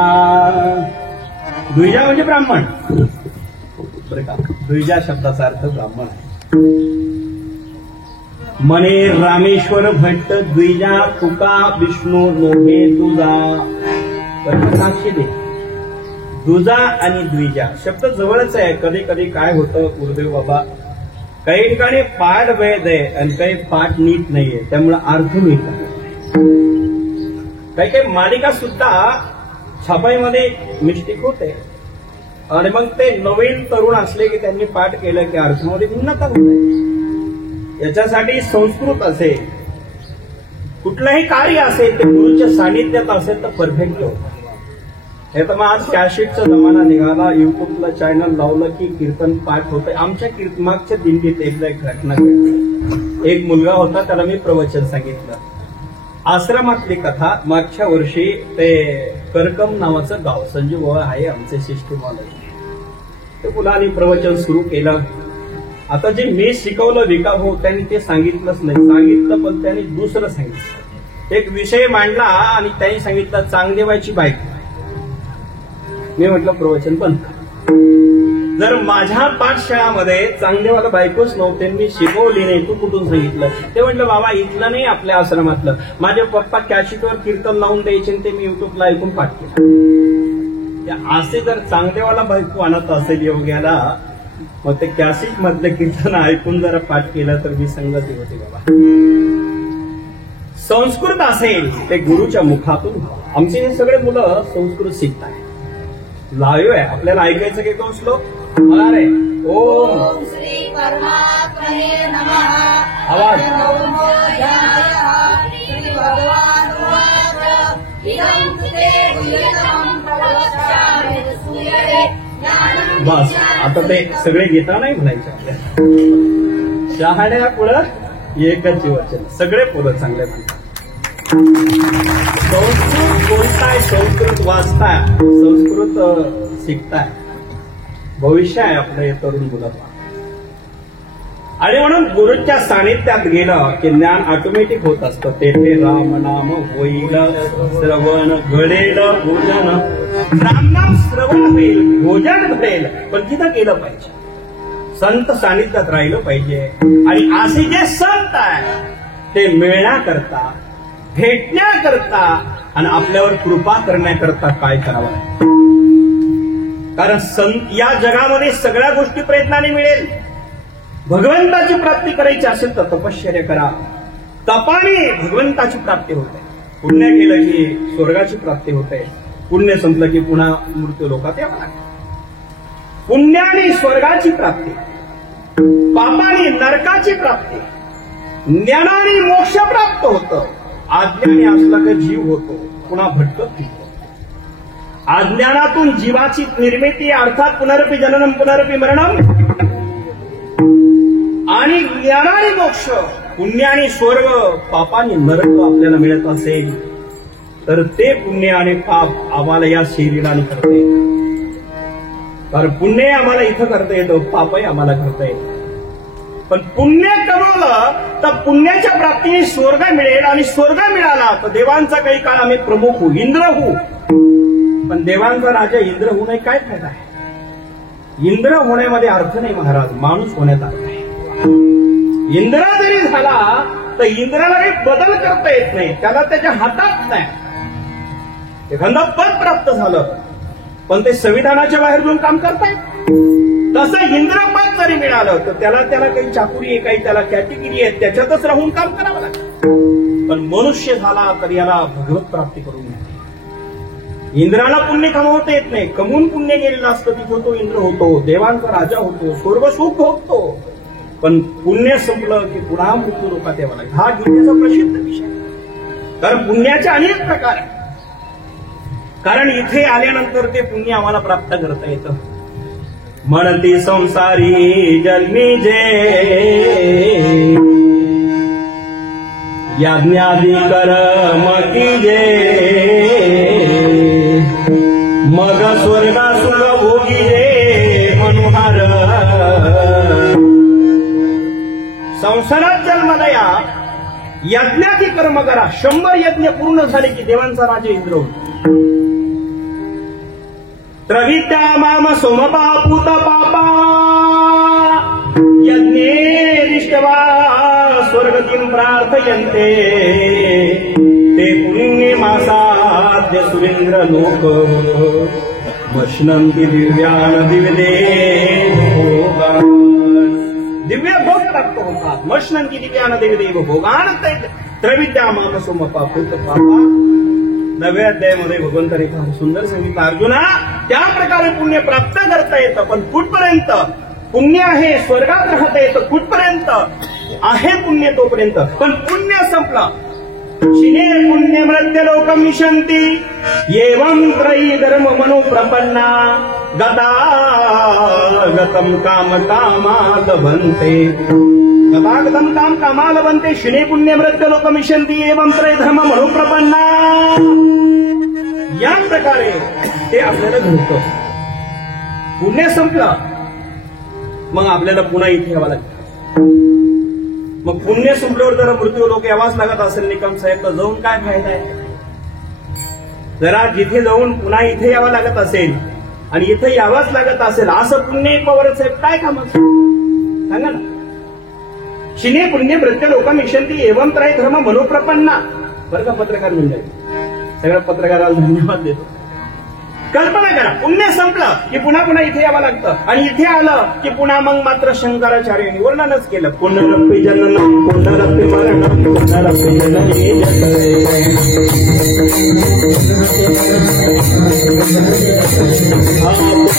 द्विजा म्हणजे ब्राह्मण बरं का. द्विजा शब्दाचा अर्थ ब्राह्मण आहे. म्हणे रामेश्वर भट्ट द्विजा तुका विष्णू नोहे दुजा. साक्षी दे. दुजा आणि द्विजा शब्द जवळच आहे. कधी कधी काय होतं गुरुदेव बाबा, काही ठिकाणी पाठ वेद आहे आणि काही पाठ नीट नाहीये, त्यामुळे अर्थ नीट नाही. काही काही मालिका सुद्धा छापाईमध्ये मिस्टेक होते आणि मग ते नवीन तरुण असले की त्यांनी पाठ केलं की अर्थामध्ये भिन्नता होते. याच्यासाठी संस्कृत असेल, कुठलंही कार्य असेल ते गुरुच्या सानिध्यात असेल तर परफेक्ट होतं. हे तर मग आज कॅसेटचा जमाना निघाला, युट्यूबला चॅनल लावलं की कीर्तन पाठ होतंय. आमच्या मागच्या दिंडीत एकदा एक घटना घडली. एक मुलगा होता, त्याला मी प्रवचन सांगितलं. आश्रमातली कथा. मागच्या वर्षी ते करकम नावाचं गाव, संजीव बाबा आहे आमचे शिष्टमंडळ, ते मुलांनी प्रवचन सुरू केलं. आता जे मी शिकवलं विका भाऊ त्यांनी ते सांगितलंच नाही. सांगितलं पण त्यांनी दुसरं सांगितलं. एक विषय मांडला आणि त्यांनी सांगितलं चांगदेवाची बायको. मी म्हटलं प्रवचन पण जर माझ्या पाठशाळामध्ये चांगदेवाला बायकोच नव्हते, मी शिकवली नाही, तू कुठून सांगितलं? ते म्हटलं बाबा इथलं नाही, आपल्या आश्रमातलं. माझे पप्पा कॅसेटवर कीर्तन लावून द्यायचे ते मी युट्यूबला ऐकून पाठ केलं. असे जर चांगदेवाला बायको आणत असेल योग्याला, मग ते कॅसेट मधलं कीर्तन ऐकून जरा पाठ केलं तर मी संगती होती बाबा. संस्कृत असेल ते गुरुच्या मुखातून. आमचे हे सगळे मुलं संस्कृत शिकताय. लाईव्ह आहे, आपल्याला ऐकायचं की तो श्लोक मला रे. ओम श्री परमात्मने नमः. आवाज. बस आता ते सगळे गीता नाही म्हणायचे आपल्याला. शहाण्या पुढं एकच वचन, सगळे पुढं चांगले म्हणतात. संस्कृत बोलताय, संस्कृत वाचताय, संस्कृत शिकताय, भविष्य आहे आपलं तरुण मुलांना. आणि म्हणून गुरुच्या सानिध्यात गेलं की ज्ञान ऑटोमॅटिक होत असतं. तेथे राम नाम होईल श्रवण घडेल भोजन. रामनाम श्रवण होईल, भोजन घडेल, पण तिथं गेलं पाहिजे, संत सानिध्यात राहिलं पाहिजे. आणि असे जे संत आहे ते मिळण्याकरता, भेटण्याकरता आणि आपल्यावर कृपा करण्याकरता काय करावं. कारण या जगामध्ये सगळ्या गोष्टी प्रयत्नाने मिळेल. भगवंताची प्राप्ती करायची असेल तर तपश्चर्या करा. तपाने भगवंताची प्राप्ती होते. पुण्य केलं की स्वर्गाची प्राप्ती होते. पुण्य संपलं की पुन्हा मृत्यू लोकात यावं लागतं. पुण्याने स्वर्गाची प्राप्ती, पापाने नरकाची प्राप्ती, ज्ञानाने मोक्ष प्राप्त होतं. अज्ञानी असला तर जीव होतो, पुन्हा भटकत फिरतो. अज्ञानातून जीवाची निर्मिती अर्थात पुनरपी जननम पुनरपी मरणम, आणि ज्ञानाने मोक्ष, पुण्याने स्वर्ग, पापाने नरक आपल्याला मिळत असेल तर ते पुण्य आणि पाप आम्हाला या शरीराने करता येतं. कारण पुण्य आम्हाला इथं करता येतं, पापही आम्हाला करता येतं. पण पुण्य कमवलं तर पुण्याच्या प्राप्तीने स्वर्ग मिळेल, आणि स्वर्ग मिळाला तर देवांचा काही काळ आम्ही प्रमुख होऊ, इंद्र होऊ. पण देवांचा राजा इंद्र होणे काय फायदा आहे? इंद्र होण्यामध्ये अर्थ नाही महाराज, माणूस होण्यात अर्थ आहे. इंद्र जरी झाला तर इंद्राला काही बदल करता येत नाही, त्याला त्याच्या हातात नाही. एखादं पद प्राप्त झालं पण ते संविधानाच्या बाहेर जाऊन काम करतायत. तसं इंद्रपद जरी मिळालं तर त्याला काही चाकुरी आहे, काही त्याला कॅटेगरी आहे, त्याच्यातच राहून काम करावं लागतं. पण मनुष्य झाला तर याला भगवत प्राप्ती करून मिळते. इंद्राला पुण्य कमवता येत नाही, कमवून पुण्य गेलेलं असतं तिथं तो इंद्र होतो, देवांचा राजा होतो, स्वर्ग सुख होतो. पण पुण्य संपलं की पुन्हा मृत्यू लोकात यावं लागतं. हा गीतेचा प्रसिद्ध विषय. कारण पुण्याचे अनेक प्रकार आहेत. कारण इथे आल्यानंतर ते पुण्य आम्हाला प्राप्त करता येतं. म्हणती संसारी जन्मी जे यज्ञादी कर्म कीजे, मग मग स्वर्गा सुख भोगी हे मनोहार. संसारात जन्माला या, यज्ञाची कर्म करा. 100 यज्ञ पूर्ण झाले की देवांचा राजा इंद्र होतो. त्रविद्या माम सोमपा पूत पापा यज्ञे दिष्टवा स्वर्गतीं प्रार्थयन्ते ते पुण्ये मासाद्य सुरेंद्र लोक वष्णन्ति दिव्यान दिव्यदे भोगान. दिव्य भोग प्राप्त होतात. वष्णन्ति दिव्यान दिव्यदेव भोगान. त्रविद्या माम सोमपा पूत पापा. 9व्या अध्यायामध्ये भगवंताने फार सुंदर सांगितलं, अर्जुना त्या प्रकारे पुण्य प्राप्त करता येतं, पण कुठपर्यंत पुण्य आहे स्वर्गात राहता येतं. कुठपर्यंत आहे पुण्य तोपर्यंत. पण पुण्य संपलं. शिने पुण्य मृत्य लोकं विशन्ति एवं त्रयी धर्म मनो प्रपन्ना गतागतं काम कामाद बनते. गतागतं काम कामाल बनते. शिने पुण्य मृत्य लोकं विशन्ति एवं त्रयी धर्म मनो प्रपन्ना. या प्रकारे ते आपल्याला घडतं. पुण्य संपलं मग आपल्याला पुन्हा इथे यावं लागतं. मग पुण्य संपल्यावर जरा मृत्यू लोक यावाच लागत असेल निकम साहेब, तर जाऊन काय फायदा आहे. जरा जिथे जाऊन पुन्हा इथे यावं लागत असेल आणि इथे यावंच लागत असेल असं पुण्य पवार साहेब काय कामाचं सांगा ना. शिने पुण्य मृत्य लोकं विशन्ति एवं त्रयी धर्म मनोप्रपन्ना. बरं का पत्रकार मंडळी, सगळ्या पत्रकाराला धन्यवाद देतो. कल्पना करा, पुण्य संपलं की पुन्हा पुन्हा इथे यावं लागतं आणि इथे आलं की पुन्हा मग मात्र शंकराचार्यांनी वर्णनच केलं. पुनरपि जननम पुनरपि मरणम पुनरपि जननी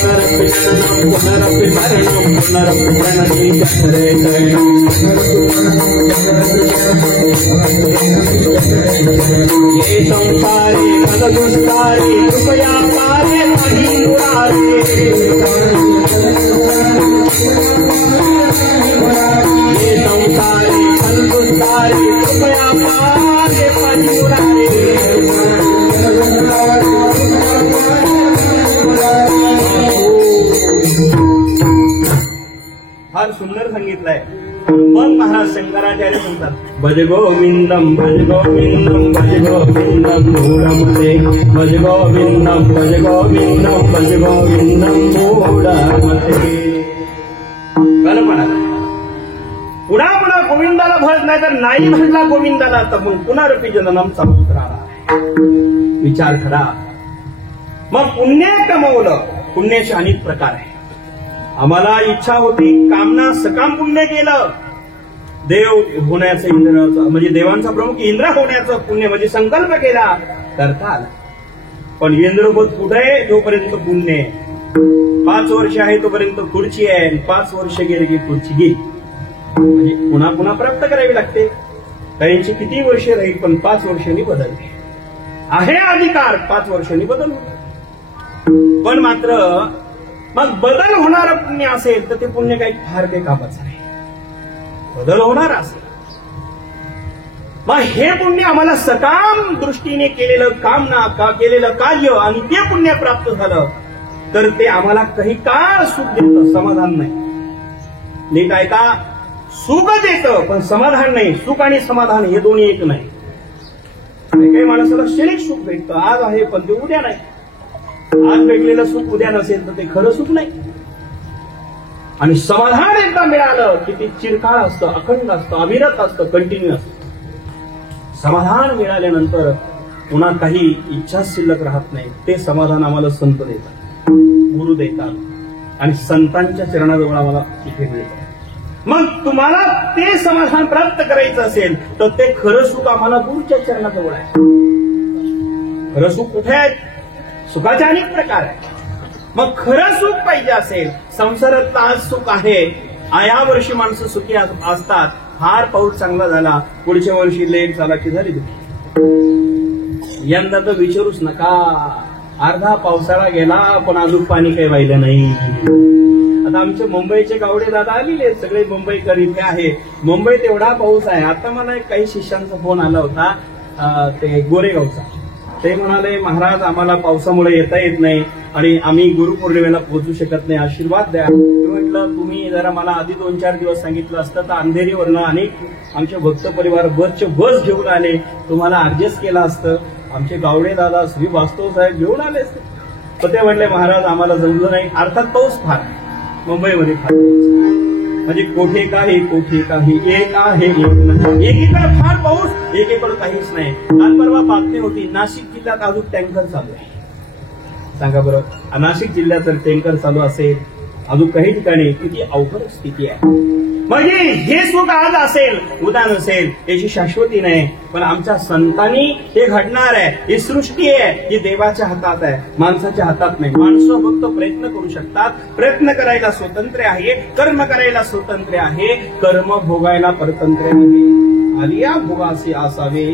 पुनरपि जननम पुनरपि मरणम पुनरपि जननी ये संसारी मददुस्तारी कृपया पारे मही मुरारे. ये संसारी मददुस्तारी कृपया पारे मही मुरारे. फार सुंदर सांगितलंय. मग महाराज शंकराचार्य म्हणतात, भज गोविंदम भज गोविंदम भज गोविंदम मूढमते भज गोविंदम भज गोविंदम भज गोविंदम मूढमते. कल्पना पुन्हा पुन्हा गोविंदाला भज, नाही तर नाही भजला गोविंदाला तर मग पुनरपि जननम समुद्राला. विचार करा. मग पुण्य कमवलं. पुण्याचे अनेक प्रकार आहे. आम्हाला इच्छा होती, कामना सकाम पुण्य केलं, देव होण्याचं इंद्राचं म्हणजे देवांचा प्रमुख इंद्र होण्याचं पुण्य म्हणजे संकल्प केला करता आला. पण इंद्रपद कुठे आहे जोपर्यंत पुण्य आहे. 5 वर्ष आहे तोपर्यंत खुर्ची आहे, 5 वर्ष गेले की खुर्ची गेली. म्हणजे पुन्हा पुन्हा प्राप्त करावी लागते. काहींची किती वर्ष राहील पण 5 वर्षांनी बदलते. आहे अधिकार 5 वर्षांनी बदल होतो. पण मात्र मग बदल होणारं पुण्य असेल तर ते पुण्य काही फार काही कामाचं नाही. बदल होणार असेल मग हे पुण्य आम्हाला सकाम दृष्टीने केलेलं काम ना का केलेलं कार्य आणि ते पुण्य प्राप्त झालं तर ते आम्हाला काही काळ सुख देतं, समाधान नाही. नीट ऐका, सुख देतं पण समाधान नाही. सुख आणि समाधान हे दोन्ही एक नाही. काही माणसाला क्षणिक सुख भेटतं, आज आहे पण ते उद्या नाही. आज भेटलेलं सुख उद्या नसेल तर ते खरं सुख नाही. आणि समाधान एकदा मिळालं की ते चिरकाळ असतं, अखंड असतं, अविरत असतं, कंटिन्यू असतं. समाधान मिळाल्यानंतर पुन्हा काही इच्छा शिल्लक राहत नाही. ते समाधान आम्हाला संत देतात, गुरु देतात आणि संतांच्या चरणाजवळ आम्हाला इथे मिळतं. मग तुम्हाला ते समाधान प्राप्त करायचं असेल तर ते खरं सुख आम्हाला गुरुच्या चरणाजवळ आहे. खरं सुख कुठे आहे? सुखाचे अनेक प्रकार आहेत. मग खरं सुख पाहिजे असेल, संसारातलं आज सुख आहे, या वर्षी माणसं सुखी असतात, फार पाऊस चांगला झाला, पुढच्या वर्षी लेट झाला की झाली दुखी. यंदा तर विचारूच नका. अर्धा पावसाळा गेला पण अजून पाणी काही वाहिलं नाही. आता आमचे मुंबईचे गावडे दादा आलेले, सगळे मुंबईकर इथे आहे. मुंबईत एवढा पाऊस आहे. आता मला काही शिष्यांचा फोन आला होता ते गोरेगावचा, ते म्हणाले, महाराज आम्हाला पावसामुळे येता येत नाही आणि आम्ही गुरुपौर्णिमेला पोहोचू शकत नाही, आशीर्वाद द्या. मी म्हटलं, तुम्ही जरा मला आधी 2-4 दिवस सांगितलं असतं तर अंधेरीवरनं अनेक आमचे भक्त परिवार बस घेऊन आले, तुम्हाला ऍडजस्ट केलं असतं. आमचे गावडे दादा श्री वास्तव साहेब घेऊन आले असते. तर ते म्हटले, महाराज आम्हाला जमलं नाही. अर्थात पाऊस फार मुंबईमध्ये फार, म्हणजे कोठे काही एक आहे एक नाही. एकीकडे फार पाऊस, एकीकडे काहीच नाही. काल परवा बातमी होती, नाशिक जिल्ह्यात अजून टँकर चालू आहे. सांगा बरं, नाशिक जिल्ह्यात जर टँकर चालू असेल, अजून काही ठिकाणी किती अवघड स्थिती आहे. म्हणजे हे सुख आज असेल उद्या नसेल याची शाश्वती नाही. पण आमच्या संतांनी हे घडणार आहे. ही सृष्टी आहे, ही देवाच्या हातात आहे, माणसाच्या हातात नाही. माणसं फक्त प्रयत्न करू शकतात. प्रयत्न करायला स्वतंत्र आहे, कर्म करायला स्वतंत्र आहे, कर्म भोगायला परतंत्र आहे. आलिया भोगासी असावे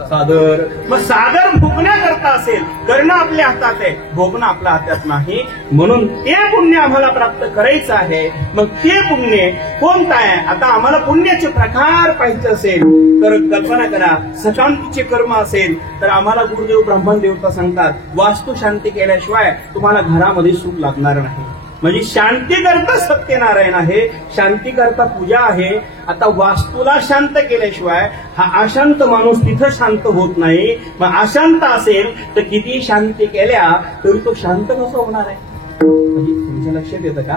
सादर. मग सादर भोगण्याकरता असेल, करणं आपल्या हातात आहे, भोगणं आपल्या हातात नाही. म्हणून ते पुण्य आम्हाला प्राप्त करायचं आहे. मग ते पुण्य कोणतं आहे? आता आम्हाला पुण्याचे प्रकार पाहिजे असेल तर कल्पना करा, सशांतीचे कर्म असेल तर आम्हाला गुरुदेव ब्राह्मण देवता सांगतात, वास्तू शांती केल्याशिवाय तुम्हाला घरामध्ये सुख लागणार नाही. म्हणजे शांती करता सत्यनारायण आहे, शांती करता पूजा आहे. आता वास्तूला शांत केल्याशिवाय हा अशांत माणूस तिथं शांत होत नाही. मग अशांत असेल तर किती शांती केल्या तरी तो शांत कसा होणार आहे? म्हणजे तुमच्या लक्षात येतं का?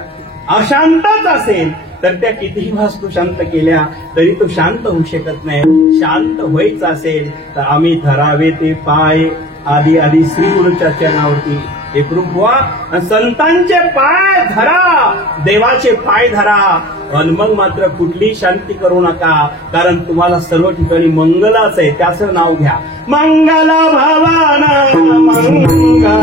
अशांतच असेल तर त्या कितीही वास्तू शांत केल्या तरी तो शांत होऊ शकत नाही. शांत व्हायचं असेल तर आम्ही धरावे ते पाय आधी श्री गुरुच्या चरणावरती एकरूप व्हा. संतांचे पाय धरा, देवाचे पाय धरा, आणि मग मात्र कुठली शांती करू नका. कारण तुम्हाला सर्व ठिकाणी मंगलाच आहे, त्याचं नाव घ्या. मंगल भवन मंगल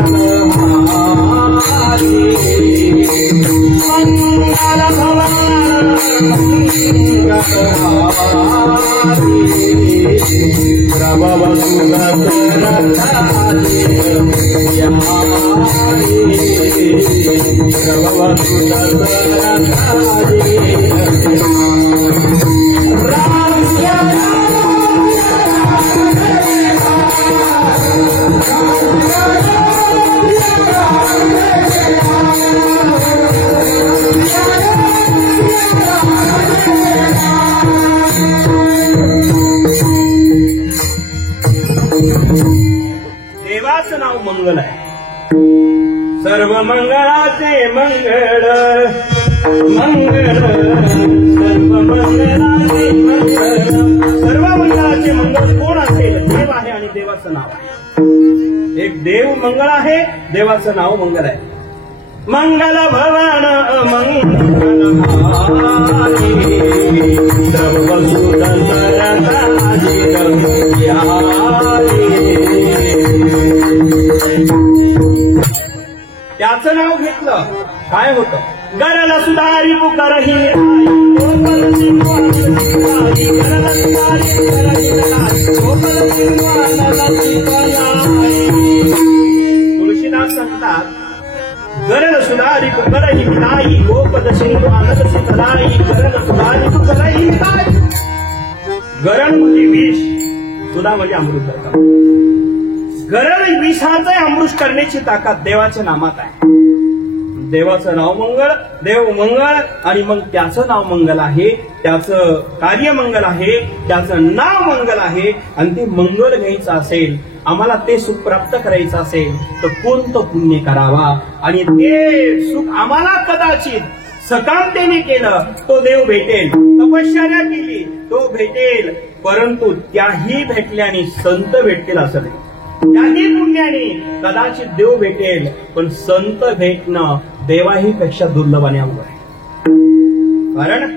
देवाचं नाव मंगल आहे. सर्व मंगळाचे मंगळ मंगळ, सर्व मंगळाचे मंगळ. सर्व मंगळाचे मंगळ कोण असेल? देव आहे आणि देवाचं नाव आहे. एक देव मंगळ आहे, देवाचं नाव मंगल आहे. मंगल भवन मंगल त्याचं नाव घेतलं काय होतं? गरल सुधारी पुकारही तुळशीदास सांगतात, गरल सुधारी पुकारही नाही गोपद सिंधू आनंद सुखदाई. गरल सुधारी पुकारही नाही. गरल म्हणजे विष, सुधा म्हणजे अमृत. गरल विषाचं अमृत करण्याची ताकद देवाच्या नामात आहे. देवाचं नाव मंगळ, देव मंगळ, आणि मग त्याचं नाव मंगल आहे, त्याचं कार्य मंगल आहे, त्याचं नाव मंगल आहे. आणि ते मंगल घ्यायचं असेल, आम्हाला ते सुख प्राप्त करायचं असेल तर कोणतं पुण्य करावा? आणि ते सुख आम्हाला कदाचित सकामतेने केलं तो देव भेटेल, तपश्चर्या केली तो भेटेल, परंतु त्याही भेटल्याने संत भेटतील असं नाही. त्याही पुण्याने कदाचित देव भेटेल, पण संत भेटणं देवाही पेक्षा दुर्लभ आणि अवघड आहे. कारण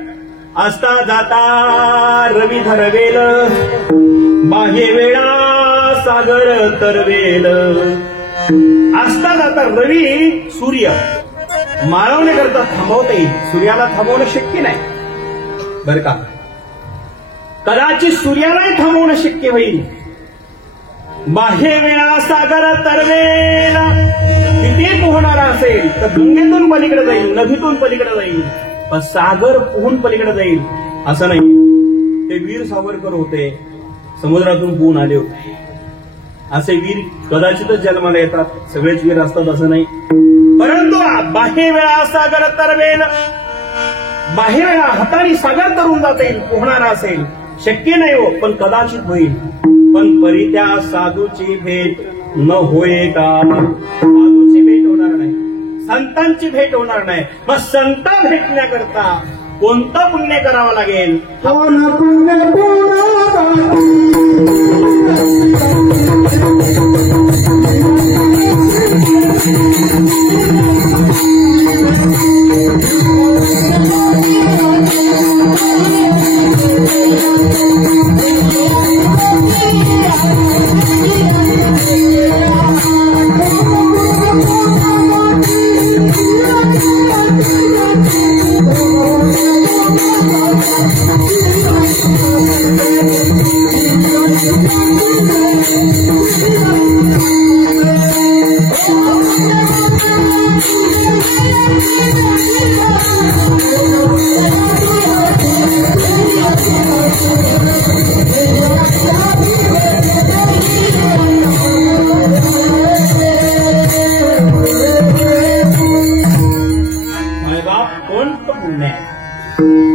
असता जाता रवी धरवेल, बाह्य वेळा सागर तरवेल. असता जाता रवी सूर्य माळवण्याकरता थांबवता येईल, सूर्याला थांबवणं शक्य नाही बरं का. कदाचित सूर्यालाही थांबवणं शक्य होईल. बाह्य वेळा सागर तरवेल, किती पोहणारा असेल तर गंगेतून पलीकडे जाईल, नदीतून पलीकडे जाईल, पण सागर पोहून पलीकडे जाईल असं नाही. ते वीर सावरकर होते, समुद्रातून पोहून आले होते असे वीर कदाचितच जन्माला येतात, सगळेच वीर असतात असं नाही. परंतु बाह्य वेळा सागर तरवेल, बाह्य वेळा हाताने सागर तरून जाता येईल, पोहणारा असेल, शक्य नाही हो, पण कदाचित होईल. पण परी त्या साधूची भेट न होय का? साधूची भेट होणार नाही, संतांची भेट होणार नाही. मग संत भेटण्याकरता कोणतं पुण्य करावं लागेल?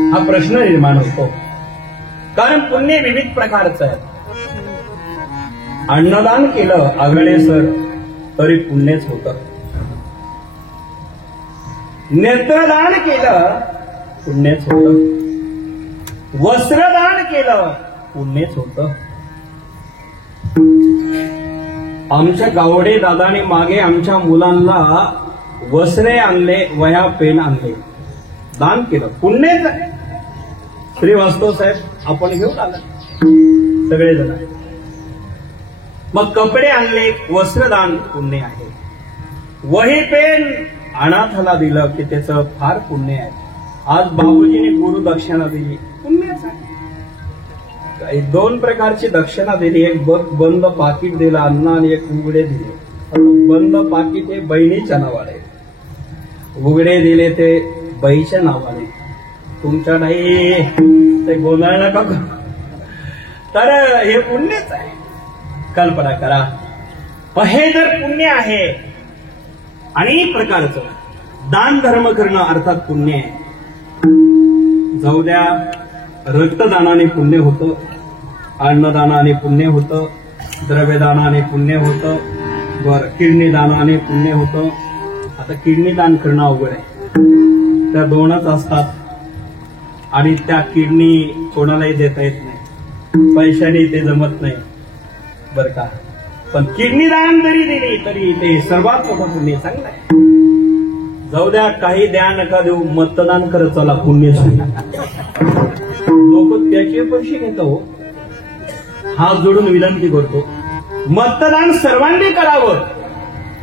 हा प्रश्न निर्माण होतो. कारण पुण्य विविध प्रकारचं आहे. अन्नदान केलं आगळे सर तरी पुण्यच होतं. नेत्रदान केलं पुण्यच होतं. वस्त्रदान केलं पुण्यच होतं. आमच्या गावडे दादाने मागे आमच्या मुलांना वस्त्रे आणले, वह्या पेन आणले, दान केलं, पुण्यच आहे. श्रीवास्तव साहेब आपण घेऊन आला सगळेजण. मग कपडे आणले, वस्त्रदान पुण्य आहे. वही पेन अनाथाला दिलं की त्याचं फार पुण्य आहे. आज बाबूजीने गुरु दक्षिणा दिली, पुण्यच आहे. 2 प्रकारची दक्षिणा दिली. एक बंद पाकिट दिलं अन्न आणि एक उघडे दिले. बंद पाकिट हे बहिणीच्या नावाने, उघडे दिले ते बाईच्या नावाने. तुमच्या नाही ते गोंधळ नका. तर हे पुण्यच आहे. कल्पना करा, हे जर पुण्य आहे. अनेक प्रकारचं दान धर्म करणं अर्थात पुण्य आहे. जाऊ द्या, रक्तदानाने पुण्य होतं, अन्नदानाने पुण्य होतं, द्रव्यदानाने पुण्य होतं, बरं किडनी दानाने पुण्य होतं. आता किडनी दान करणं अवघड आहे. त्या 2च असतात आणि त्या किडनी कोणालाही देता येत नाही, पैशाने ते जमत नाही बरं का. पण किडनी दान जरी दिली तरी ते सर्वात मोठं पुण्य, चांगलं आहे. जाऊ द्या, काही द्या नका देऊ, मतदान करत चला, पुण्य झालं. लोक त्याचे पैसे घेतो. हात जोडून विनंती करतो, मतदान सर्वांनी करावं,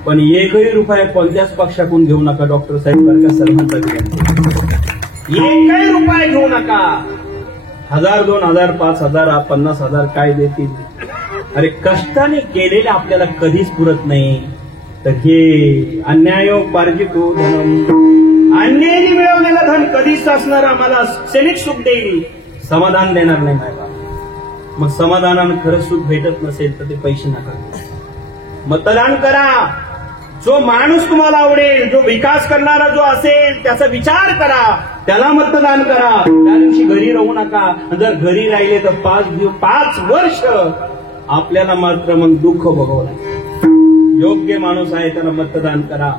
पण 1ही रुपया कोणत्याच पक्षाकडून घेऊ नका. डॉक्टर साहेब बरं का, सर्वांचा विनंती, 1ही रुपया घेऊ नका. 1000, 2000, 5000, 50,000 काय देतील? अरे कष्टाने केलेले आपल्याला कधीच पुरत नाही. तर हे अन्यायोपार्जितो धनम, अन्यायाने मिळवलेलं धन कधीच असणार आम्हाला क्षणिक सुख देईल, समाधान देणार नाही बाबा. मग समाधानानं खरं सुख भेटत नसेल तर ते पैसे नका. मतदान करा. जो माणूस तुम्हाला आवडेल, जो विकास करणारा जो असेल त्याचा विचार करा, त्याला मतदान करा. त्या दिवशी घरी राहू नका. जर घरी राहिले तर 5 वर्ष आपल्याला मात्र मग दुःख भोगावं लागेल. योग्य माणूस आहे त्याला मतदान करा.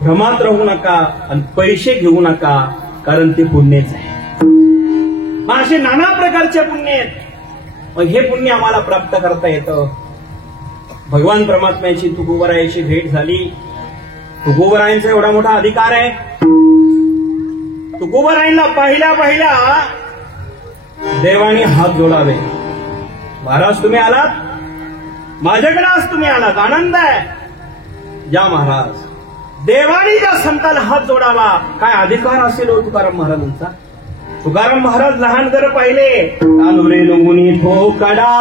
भ्रमात राहू नका आणि पैसे घेऊ नका, कारण ते पुण्यच आहे. असे नाना प्रकारचे पुण्य आहेत. मग हे पुण्य आम्हाला प्राप्त करता येतं. भगवान परमात्म्याची तुकोबरायाची भेट झाली. तुकोबरायांचा एवढा मोठा अधिकार आहे. तुकोबरायांना पहिल्या देवाने हात जोडावे. महाराज तुम्ही आलात, माझ्याकडे आज तुम्ही आलात, आनंद आहे. या महाराज, देवाने ज्या संताला हात जोडावा, काय अधिकार असेल हो तुकाराम महाराजांचा. तुकाराम महाराज लहान जर पाहिले, तानुरे मुनी ठोकडा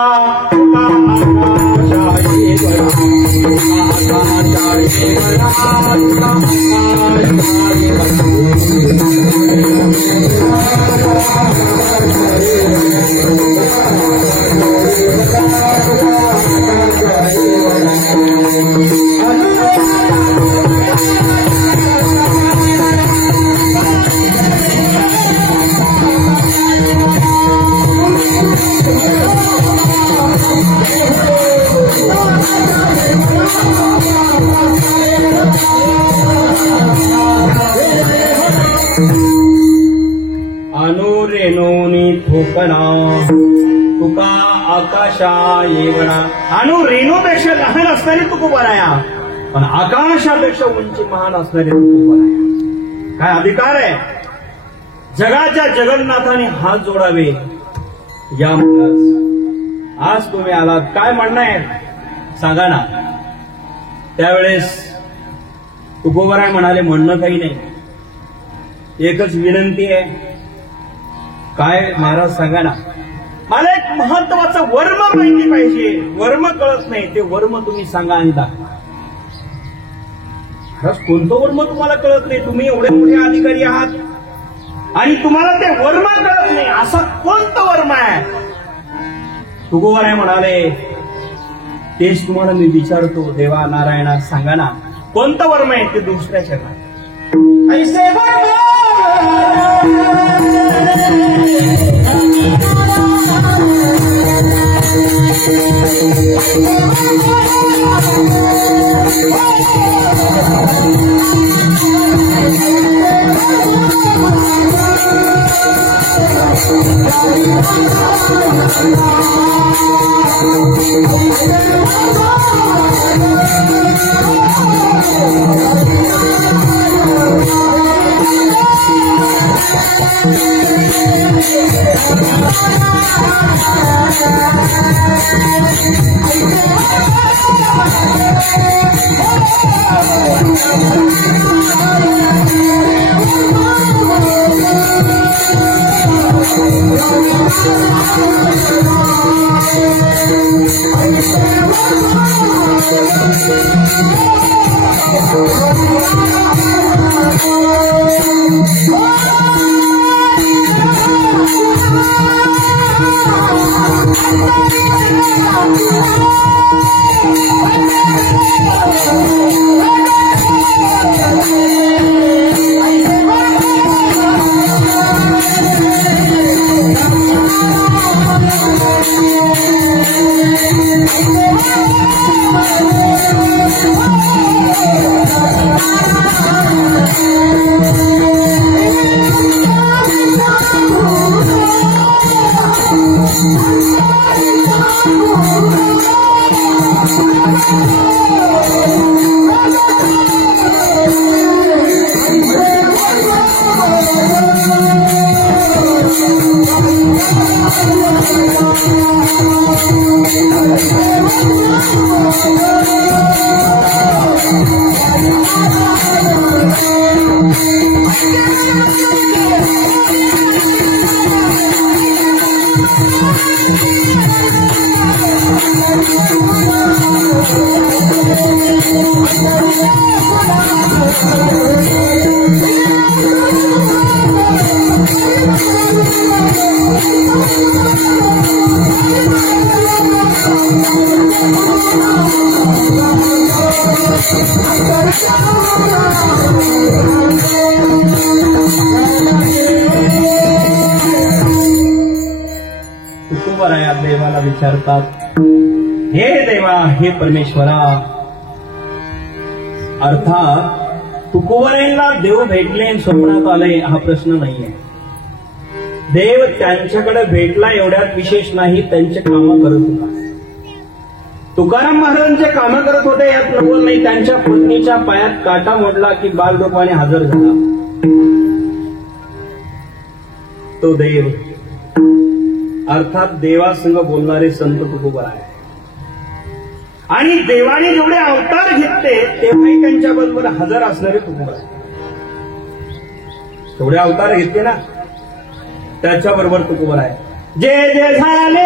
आकाशा येवना. अनु रेणूपेक्षा लहान असणारी तुकोबाराया, पण आकाशापेक्षा उंची महान असणारी तुकोबाराया. काय अधिकार आहे? जगाच्या जगन्नाथाने हात जोडावे या आज तुम्ही आलात. काय म्हणणं आहे सांगा ना. त्यावेळेस तुकोबाराय म्हणाले, म्हणणं काही नाही, एकच विनंती आहे. काय महाराज सांगा ना. मला एक महत्वाचं वर्म माहिती पाहिजे. वर्म कळत नाही, ते वर्म तुम्ही सांगा आणि दाखवा. महाराज कोणतं वर्म तुम्हाला कळत नाही? तुम्ही एवढे मोठे अधिकारी आहात आणि तुम्हाला ते वर्म कळत नाही, असं कोणतं वर्म आहे? तुकोबाराय म्हणाले, तेच तुम्हाला मी विचारतो देवा नारायणा, सांगा ना कोणतं वर्म आहे ते दुसऱ्या शरणात. ऐसे तुकोबाराया देवाला विचारतात, हे देवा, हे परमेश्वरा. अर्थात तुकोबारायांना देव भेटले आणि स्वप्नात आले हा प्रश्न नाहीये. देव त्यांच्याकडे भेटला एवढ्यात विशेष नाही, त्यांचे कामं करत होता. तुकाराम महाराजांचे कामं करत होते यात नवल नाही. त्यांच्या पत्नीच्या पायात काटा मोडला की बालरूपाने हजर झाला तो देव. अर्थात देवासंग बोलणारे संत तुकोबाराय. आणि देवाने जेवढे अवतार घेतले तेव्हाही त्यांच्याबरोबर हजर असणारे तुकोबाराय. तेवढे अवतार घेतले ना, त्याच्याबरोबर तुकोबाराय. जे जे झाले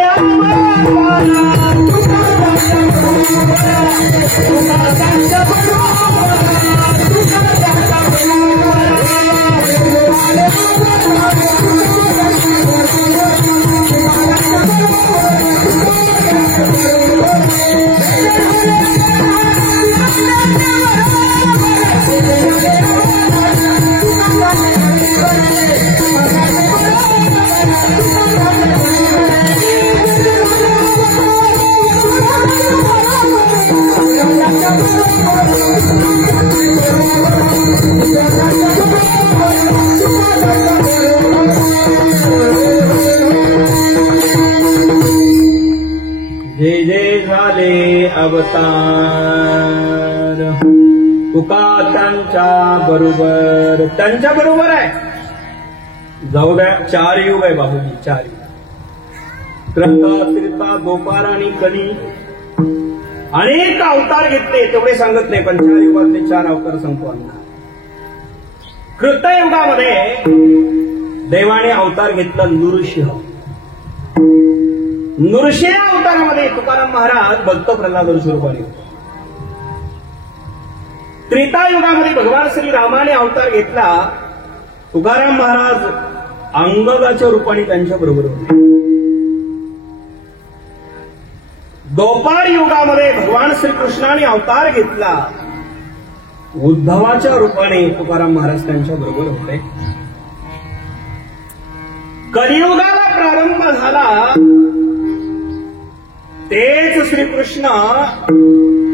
Thank you. अवतार. तुका त्यांच्या बरोबर आहे. जाऊ द्या, 4 युग आहे बाबूजी, 4 युग. त्रेता, द्वापार आणि कली अनेक अवतार घेतले, तेवढे सांगत नाही, पण 4 युगातले 4 अवतार सांगतो अण्णा. कृतयुगामध्ये देवाने अवतार घेतला नृसिंह. नृसिंह अवतारामध्ये तुकाराम महाराज भक्त प्रल्हाद स्वरूपाने होते. त्रेतायुगामध्ये भगवान श्रीरामाने अवतार घेतला. तुकाराम महाराज अंगदाच्या रूपाने त्यांच्या बरोबर होते. द्वापार युगामध्ये भगवान श्रीकृष्णाने अवतार घेतला. उद्धवाच्या रूपाने तुकाराम महाराज त्यांच्या बरोबर होते. कलियुगाला प्रारंभ झाला. तेच श्रीकृष्ण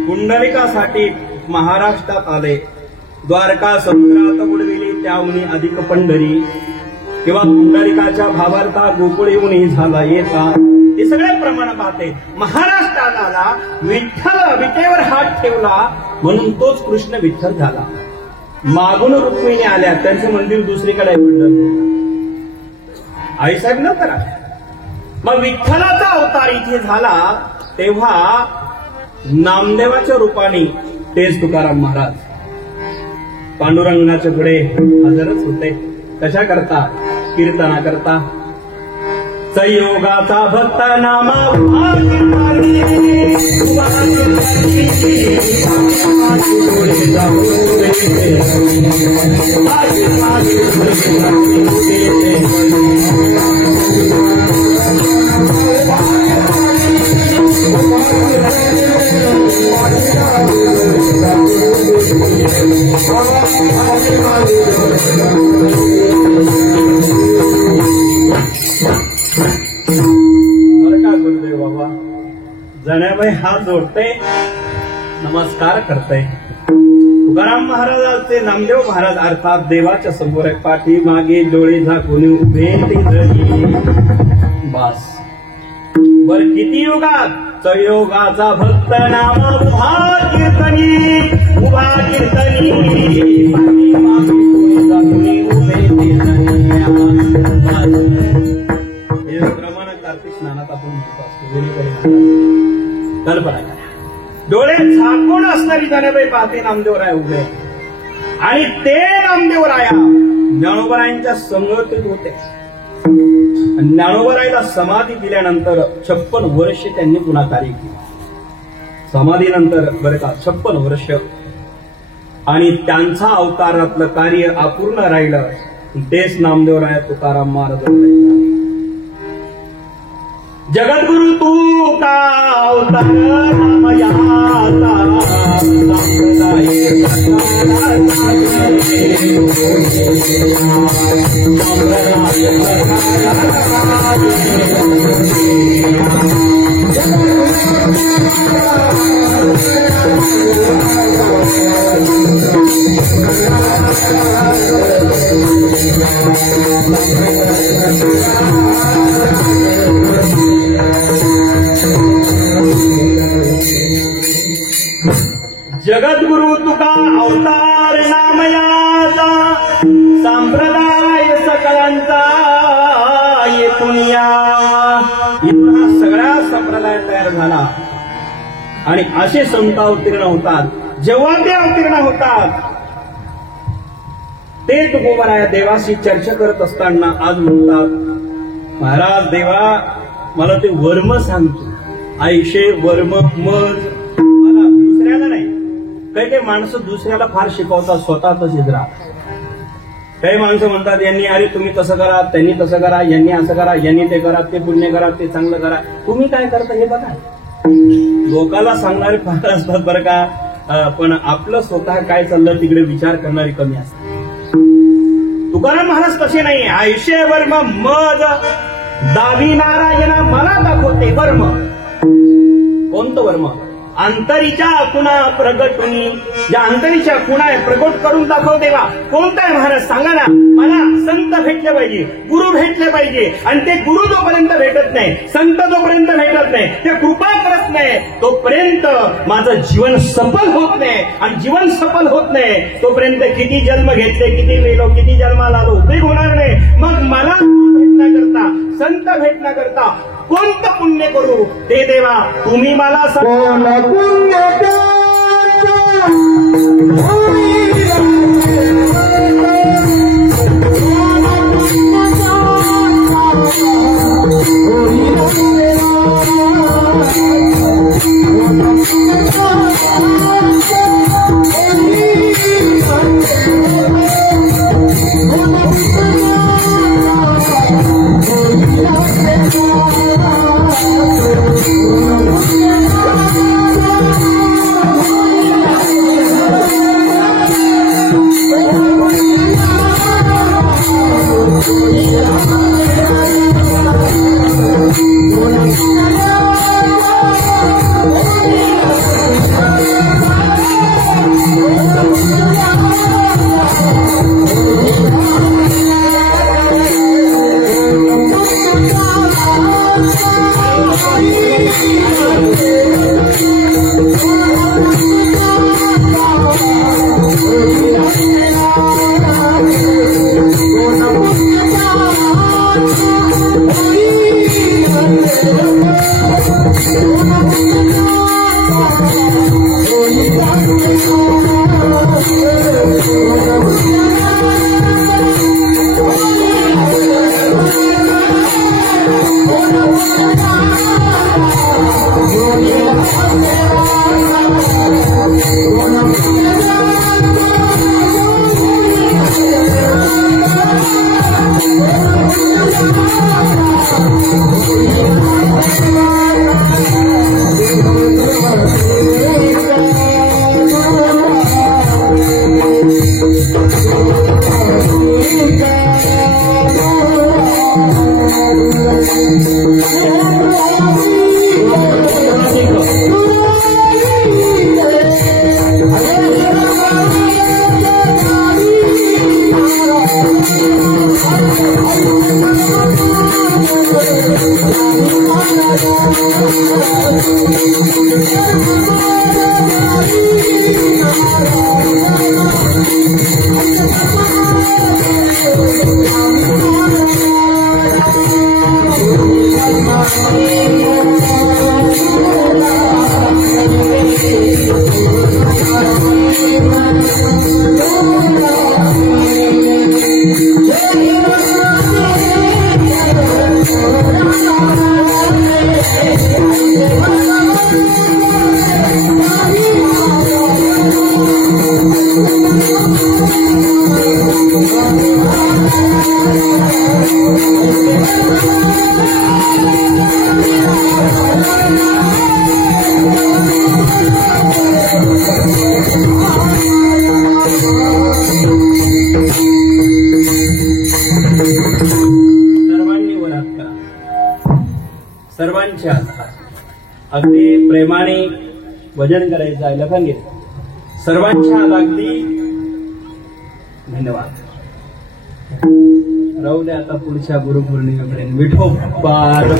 पुंडलिकासाठी महाराष्ट्रात आले. द्वारका समुद्रात बुडविली त्याहून अधिक पंढरी, किंवा पुंडलिकाच्या भावार्था गोकुळ येऊन झाला येता, हे सगळे प्रमाण पाहते. महाराष्ट्रात आला, विठ्ठल विटेवर हात ठेवला म्हणून तोच कृष्ण विठ्ठल झाला. मागून रुक्मिणी आल्या, त्यांचे मंदिर दुसरीकडे आईसाहेब न करा. मग विठ्ठलाचा अवतार इथे झाला तेव्हा नामदेवाच्या रूपाने तेच तुकाराम महाराज पांडुरंगाच्या पुढे हजरच होते. कशा करता? कीर्तना करता. संयोगाचा भक्त नामा जण्याबाई हात जोडते, नमस्कार करते. तुकाराम महाराजांचे नामदेव महाराज अर्थात देवाच्या समोर पाठी मागे डोळे झाकून उभे ते जगी. बस बर किती युगात? संयोगाचा भक्त नाम उभा कीर्तनी, उभा कीर्तनी पाठी मागे डोळे झाकून उभे ते जगी. हे प्रमाण कार्तिक स्नानात आपण म्हणतो असतो. कल्पना करा, डोळे झाकून असणारी जण्याबाई पाहते नामदेवराय उभे, आणि ते नामदेवराया ज्ञानोबरायांच्या संगतीत होते. ज्ञानोबरायला समाधी दिल्यानंतर 56 वर्ष त्यांनी पुन्हा कार्य केले. समाधीनंतर बरं का 56 वर्ष, आणि त्यांचा अवतारातलं कार्य अपूर्ण राहिलं. तेच नामदेवराय तुकाराम महाराज. जगद्गुरु तू का अवतार नामयाचा, जगद्गुरु तुका अवतार नामयाचा, संप्रदाय सकळांचा येथून या. इथून सगळा संप्रदाय तयार झाला, आणि असे संत अवतीर्ण होतात. जेव्हा ते अवतीर्ण होतात ते तुकोबाराया देवाशी चर्चा करत असताना आज म्हणतात, महाराज देवा मला ते वर्म सांगतो. आयशे वर्म मज मला दुसऱ्याला नाही. काही काही माणसं दुसऱ्याला फार शिकवतात, स्वतः तशीच राहतात. काही माणसं म्हणतात यांनी अरे तुम्ही तसं करा, त्यांनी तसं करा, यांनी असं करा, यांनी ते करा, ते पुण्य करा, ते चांगलं करा. तुम्ही काय करता हे बघा. लोकाला सांगणारे फार असतात बरं का, पण आपलं स्वतः काय चाललं तिकडे विचार करणारी कमी असतात. तुकाराम महाराज तसे नाही. आयशे वर्म मज दावी नारायणा मला दाखवते वर्म. कोणतं वर्म? अंतरीच्या खुणा प्रगटुनी, ज्या अंतरीच्या खुणा आहे प्रगट करून दाखव देवा. कोणता आहे महाराज सांगा ना. मला संत भेटले पाहिजे, गुरु भेटले पाहिजे. आणि ते गुरु जोपर्यंत भेटत नाही, संत जोपर्यंत भेटत नाही, ते कृपा करत नाही, तोपर्यंत माझं जीवन सफल होत नाही. आणि जीवन सफल होत नाही तोपर्यंत किती जन्म घेतले, किती मेलो, किती जन्माला आलो, उपयोग होणार नाही. मग मला भेटण्याकरता, संत भेटण्याकरता कोणतं पुण्य करू ते देवा तुम्ही मला सर्वांच्या अगदी प्रेमाने भजन करायचं आहे. लखन घेत सर्वांच्या अगदी धन्यवाद. राहू द्या आता पुढच्या गुरुपौर्णिमेपर्यंत. विठो पार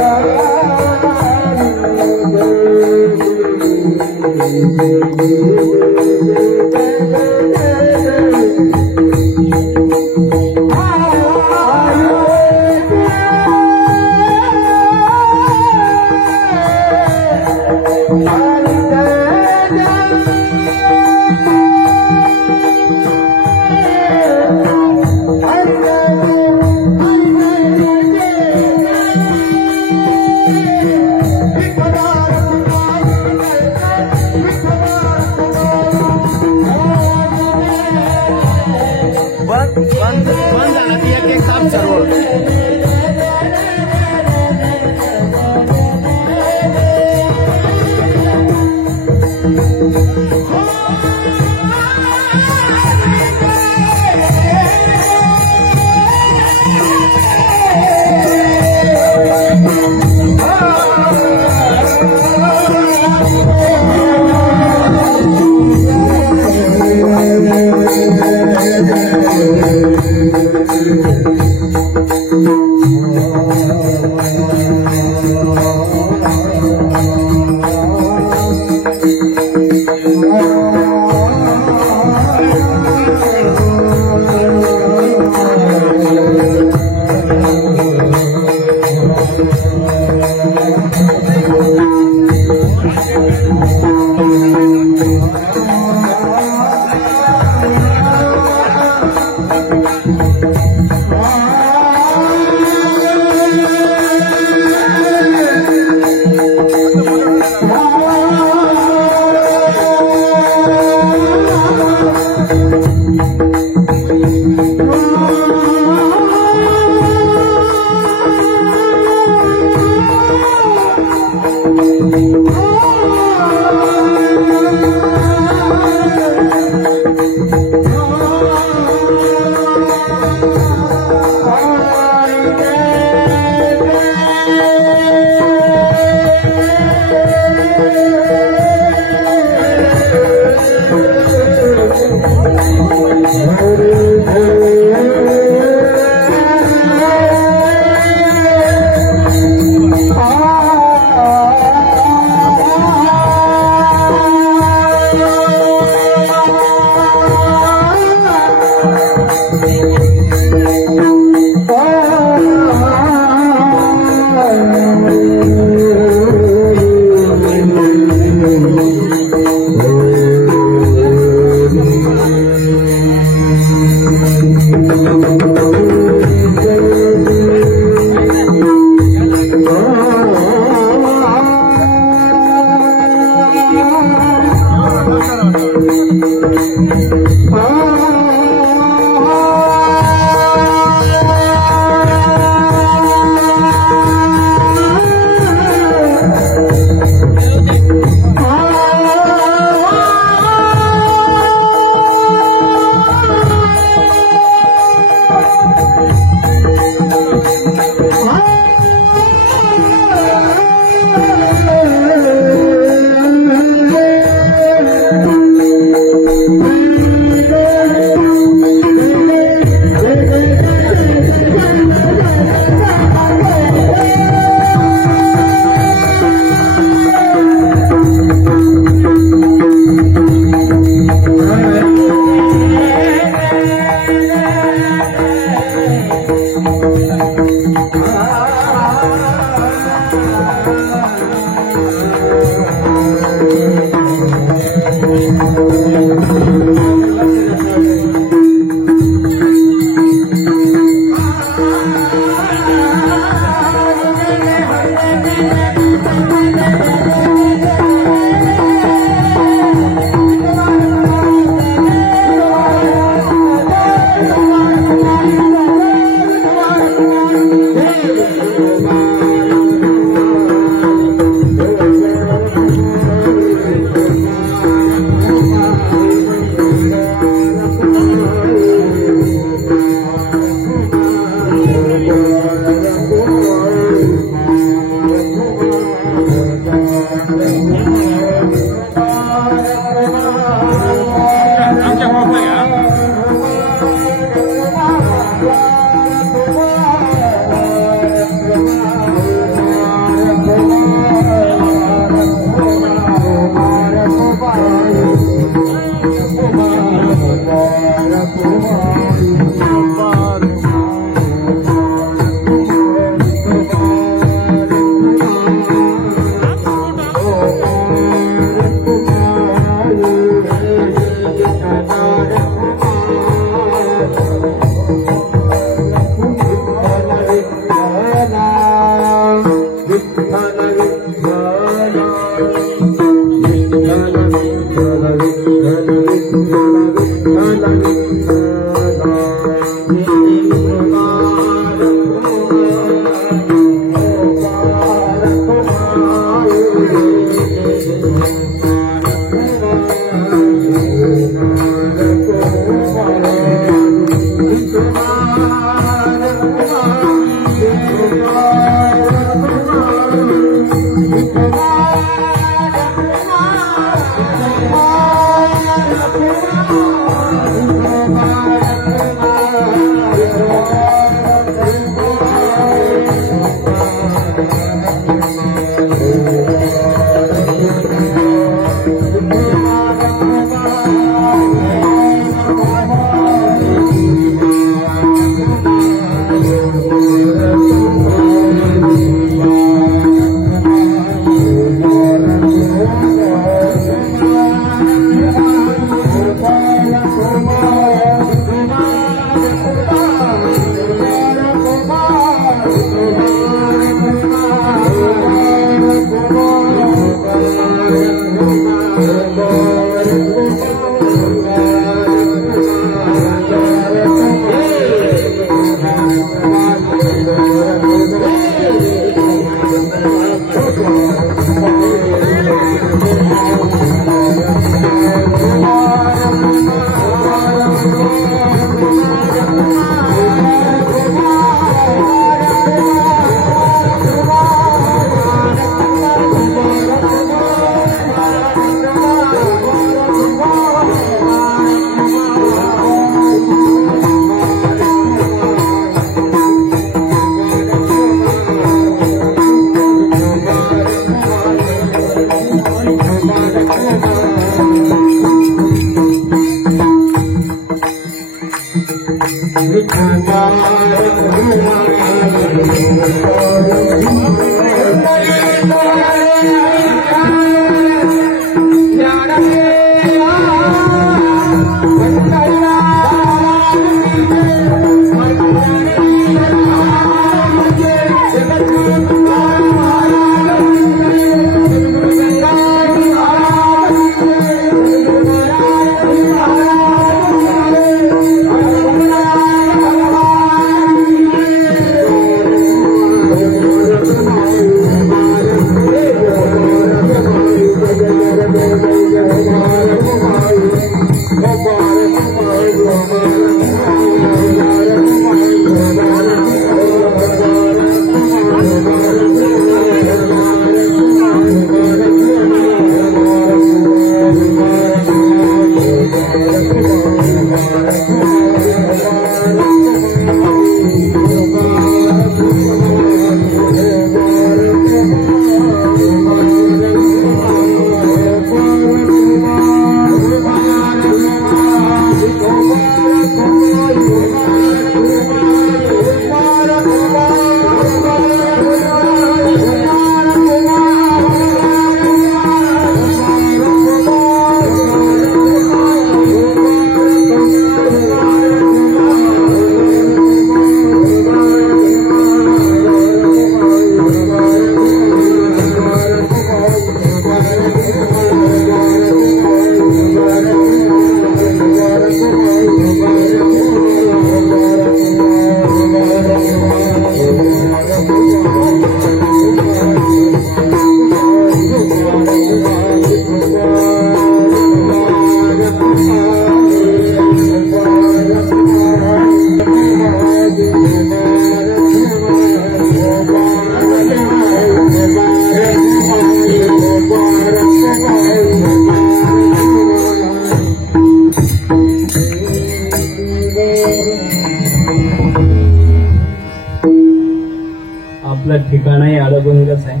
आपलं ठिकाणही अडभंगच आहे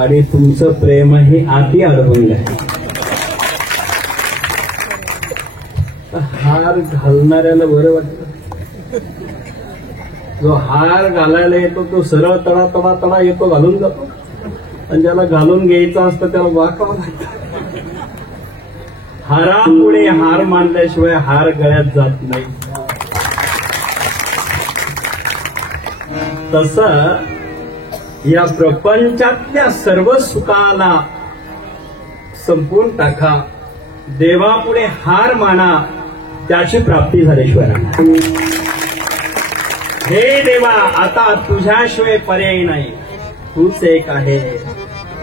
आणि तुमचं प्रेमही अति अडभंग आहे. हार घालणाऱ्याला बरं वाटतं. जो हार घालायला येतो तो सरळ तडा तडा तडा येतो, घालून जातो, आणि ज्याला घालून घ्यायचं असतं त्याला वाकावं लागतं. हारापुढे हार मानल्याशिवाय हार गळ्यात जात नाही. तसं या प्रपंचातल्या सर्व सुखाला संपून टाका, देवापुढे हार माना, त्याची प्राप्ती झाल्याशिवाय. हे देवा, आता तुझ्याशिवाय पर्याय नाही, तूच एक आहे,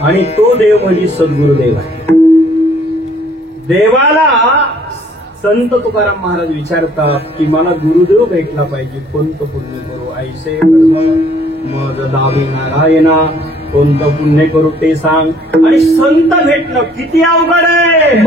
आणि तो देव म्हणजे सद्गुरुदेव आहे. देवाला संत तुकाराम महाराज विचारतात की मला गुरुदेव भेटला पाहिजे, कोणतं पुण्य करू? ऐसे कर्म मग दावी नारायणा, कोणतं पुण्य करू ते सांग. आणि संत भेटणं किती अवघड आहे.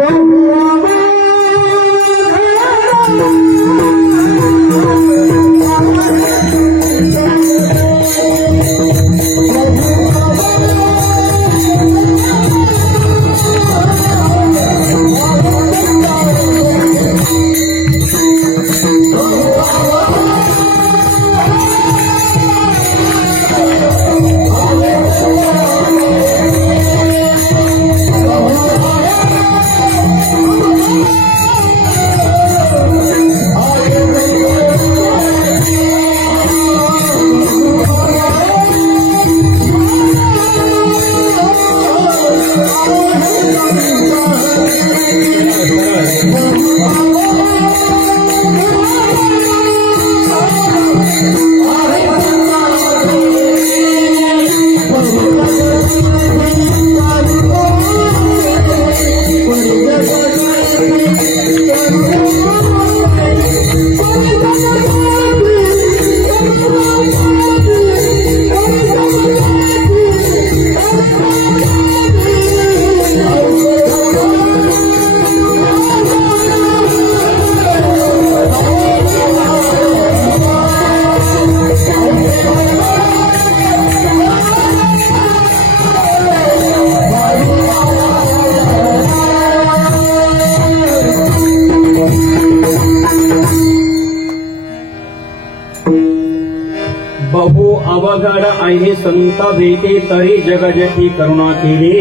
बहु अवघड आहे संत भेटे तरी जगजती करुणा केली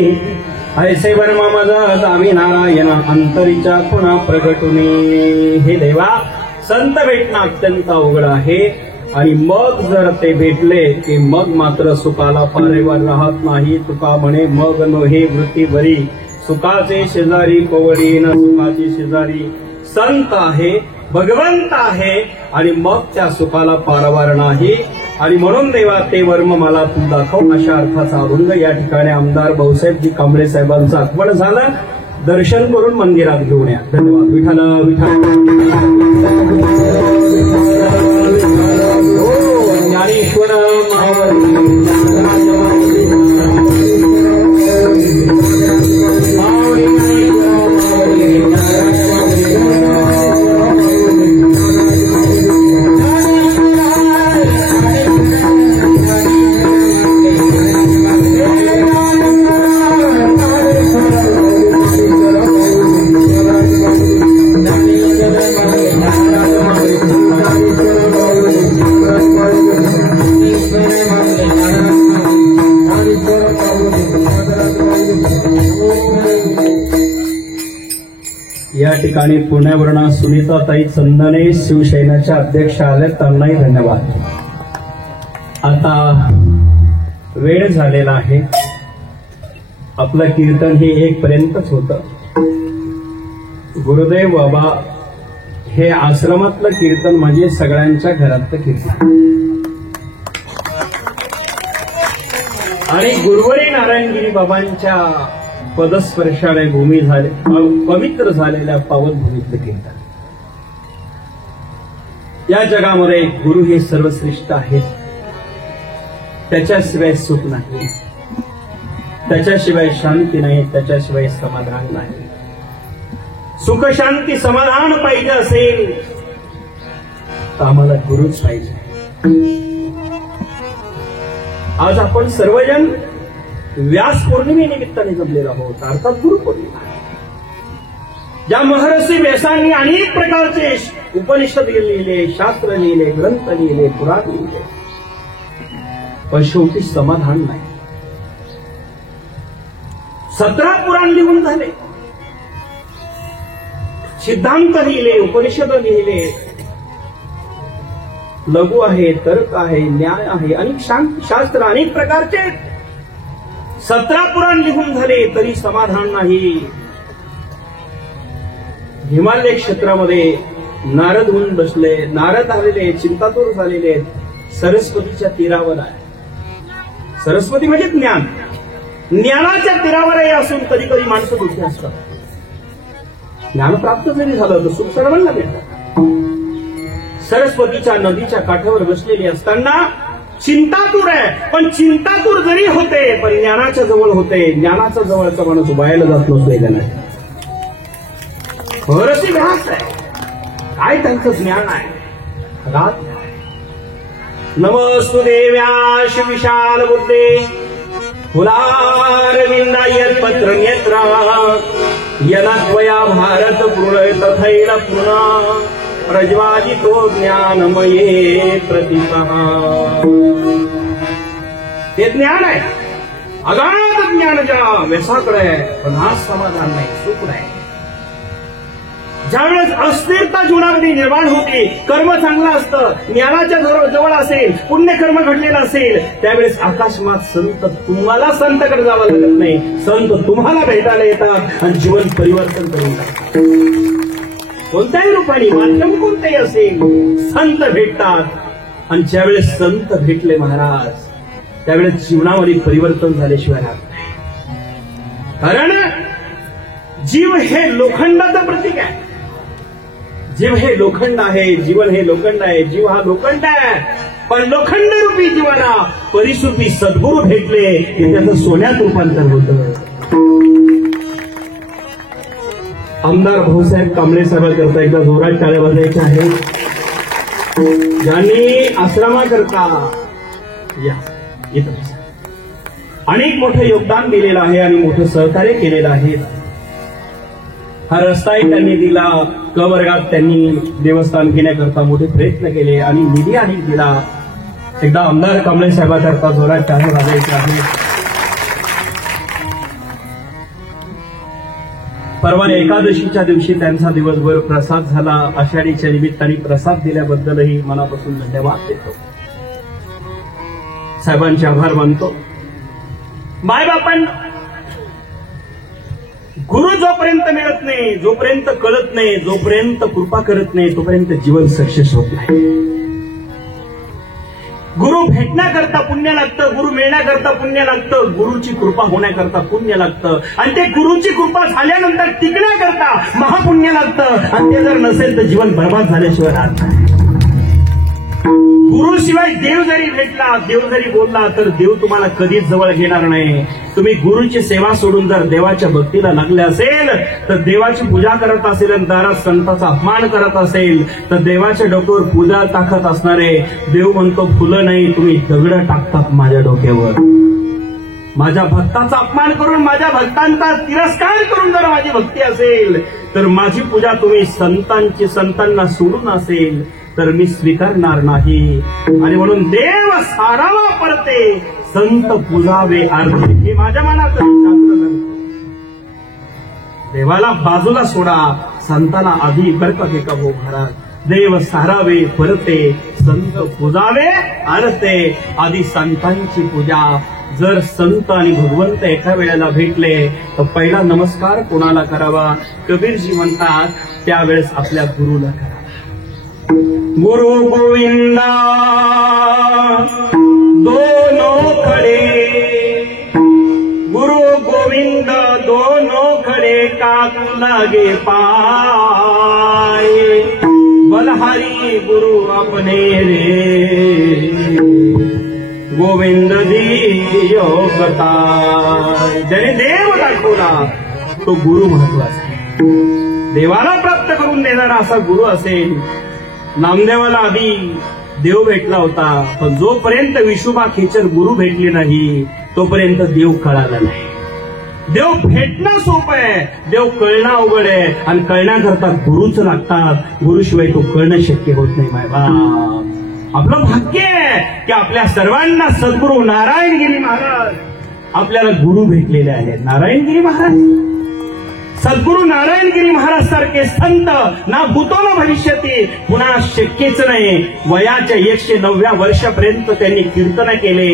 ऐसे वर्म मज दावी नारायण अंतरीच्या खुणा प्रगटुनी। हे देवा, संत भेटणं अत्यंत अवघड आहे आणि मग जर ते भेटले की मग मात्र सुखाला पारेवर राहत नाही। तुका म्हणे मग नोहे वृत्ती बरी सुखाचे शेजारी पवडी न सुखाची शेजारी संत आहे, भगवंत आहे आणि मग त्या सुखाला पारवार नाही। आणि म्हणून देवा ते वर्म मला तू दाखव अशा अर्थाचा अभंग या ठिकाणी आमदार भाऊसाहेबजी कांबळे साहेबांचं आगमन झालं। दर्शन करून मंदिरात घेऊन या। धन्यवाद। विठ्ठल ज्ञानेश्वर या ठिकाणी पुण्यावरून सुनीताताई चंदने शिवसेनेच्या अध्यक्ष आले, त्यांनाही धन्यवाद। आता वेळ झालेला आहे, आपलं कीर्तन हे 1 पर्यंतच होतं। गुरुदेव बाबा हे आश्रमातलं कीर्तन म्हणजे सगळ्यांच्या घरातलं कीर्तन आणि गुरुवरी नारायणगिरी बाबांच्या पदस्पर्शाने भूमी झाले पवित्र झालेल्या पावन भूमीतलं कीर्तन। या जगामध्ये गुरु हे सर्वश्रेष्ठ आहेत, त्याच्याशिवाय सुख नाही, त्याच्याशिवाय शांती नाही, त्याच्याशिवाय समाधान नाही। सुख शांती समाधान पाहिजे असेल तर आम्हाला गुरुच पाहिजे। आज आपण सर्वजण व्यास पौर्णिमेनिमित्ताने जमलेलो आहोत, अर्थात गुरुपौर्णिमा। ज्या महर्षी व्यासांनी अनेक प्रकारचे उपनिषद लिहिले, शास्त्र लिहिले, ग्रंथ लिहिले, पुराण लिहिले, पण शेवटी समाधान नाही। 17 पुराण लिहून झाले, सिद्धांत लिहिले, उपनिषद लिहिले, लघु आहे, तर्क आहे, न्याय आहे, अनेक शास्त्र अनेक प्रकारचे 17 पुराण लिहून झाले तरी समाधान नाही। हिमालय क्षेत्रामध्ये नारद होऊन बसले, नारद आलेले, चिंतातूर झालेले, सरस्वतीच्या तीरावर आहे। सरस्वती म्हणजे ज्ञान, ज्ञानाच्या तीरावरही असून कधी कधी माणसं दुःखी असतात। ज्ञान प्राप्त जरी झालं तर सुख सर्वांना भेटतं। सरस्वतीच्या नदीच्या काठावर बसलेली असताना चिंतातूर आहे, पण चिंतातूर जरी होते पण ज्ञानाच्या जवळ होते। ज्ञानाच्या जवळचा माणूस उभायला जात नसतो। महर्षी व्यास आहे, काय त्यांचं ज्ञान आहे। रात नमस्तुदेव्याश विशाल बुद्धे फुलारविंदायत पत्र नेत्रा यनात्वया भारत पूर्ण तथैल पूर्ण प्रज्वालितो ज्ञानमये प्रतिभा। ते ज्ञान आहे, अगाध ज्ञान ज्या व्यसाकडे आहे, पण आज समाधान नाही, सुख नाही। ज्यावेळेस अस्थिरता जीवनामध्ये निर्माण होते, कर्म चांगलं असतं, ज्ञानाच्या जवळ असेल, पुण्यकर्म घडलेलं असेल, त्यावेळेस आकाशमात संत तुम्हाला संतकडे जावं लागत नाही, संत तुम्हाला भेटायला येतात आणि जीवन परिवर्तन करून टाकतात। कोणत्याही रूपाने, माध्यम कोणतेही असेल, संत भेटतात आणि ज्यावेळेस संत भेटले महाराज, त्यावेळेस जीवनामध्ये परिवर्तन झाल्याशिवाय राहत नाही। कारण जीव हे लोखंडाचं प्रतीक आहे। जीव हे लोखंड आहे, जीवन हे लोखंड आहे, जीव हा लोखंड आहे, पण लोखंड रूपी जीवाला परिसरूपी सद्गुरू भेटले की त्याचं सोन्यात रूपांतर होतं। आमदार भाऊसाहेब कांबळे साहेबांकरता एकदा जोरात टाळ्या वाजवायच्या आहेत, ज्यांनी आश्रमाकरता अनेक मोठं योगदान दिलेलं आहे आणि मोठं सहकार्य केलेलं आहे। हा रस्ताही त्यांनी दिला, क वर्गात त्यांनी देवस्थान घेण्याकरता मोठे प्रयत्न केले आणि निधी आणि दिला. एकदा आमदार कांबळे साहेबांकरता जोरात टाळ्या वाजवायच्या आहेत. परवा एकादशीच्या दिवशी त्यांचा दिवसभर प्रसाद झाला. आषाढीच्या निमित्ताने प्रसाद दिल्याबद्दलही मनापासून धन्यवाद देतो. साहेबांचे आभार मानतो. मायबापांना गुरु जोपर्यंत मिळत नाही, जोपर्यंत कळत नाही, जोपर्यंत कृपा करत नाही, तोपर्यंत जीवन सक्सेस होत नाही. गुरु भेटण्याकरता पुण्य लागतं, गुरु मिळण्याकरता पुण्य लागतं, गुरुची कृपा होण्याकरता पुण्य लागतं आणि ते गुरुची कृपा झाल्यानंतर टिकण्याकरता महापुण्य लागतं आणि ते जर नसेल तर जीवन बर्बाद झाल्याशिवाय राहत नाही. गुरुशिवाय देव जरी भेटला, देव जरी बोलला तर देव तुम्हाला कधीच जवळ घेणार नाही. तुम्ही गुरुची सेवा सोडून जर देवाच्या भक्तीला लागले असेल, तर देवाची पूजा करत असेल आणि दारात संतांचा अपमान करत असेल, तर देवाच्या डोक्यावर पूजा टाकत असणारे देव म्हणतो फुलं नाही, तुम्ही दगड टाकतात माझ्या डोक्यावर. माझ्या भक्ताचा अपमान करून, माझ्या भक्तांचा तिरस्कार करून जर माझी भक्ती असेल, तर माझी पूजा तुम्ही संतांना सोडून असेल तर मी स्वीकारणार नाही. आणि म्हणून देव सारावा परते, संत पूजावे आरती. हे माझ्या मनात देवाला बाजूला सोडा, संतांना आधी बरकत एका भो महाराज. देव सारावे परते, संत पूजावे आरते. आधी संतांची पूजा. जर संत आणि भगवंत एका वेळेला भेटले तर पहिला नमस्कार कोणाला करावा? कबीरजी म्हणतात त्यावेळेस आपल्या गुरुला करा. गुरु गोविंदा दोनों खड़े, गुरु गोविंद दोनों खड़े, काकू लागे पाए, बलहारी गुरु अपने रे, गोविंद दियो बताय. ज्याने देव दाखवला तो गुरु महत्वाचा आहे. देवाला प्राप्त करून देणारा असा गुरु असेल. नामदेवाला आधी देव भेटला होता, पण जोपर्यंत विशोबा खेचर गुरु भेटले नाही तोपर्यंत देव कळाला नाही. देव भेटणं सोपं आहे, देव कळणं अवघड आहे आणि कळण्याकरता गुरुच लागतात. गुरुशिवाय तो कळणं शक्य होत नाही. मायबाप, आपलं भाग्य आहे की आपल्या सर्वांना सद्गुरू नारायणगिरी महाराज आपल्याला गुरु भेटलेले आहेत. नारायणगिरी महाराज, सद्गुरू नारायणगिरी महाराज सारखे संत ना भूतो ना भविष्यती पुन्हा शक्यच नाही. वयाच्या 109व्या वर्षापर्यंत त्यांनी कीर्तन केले.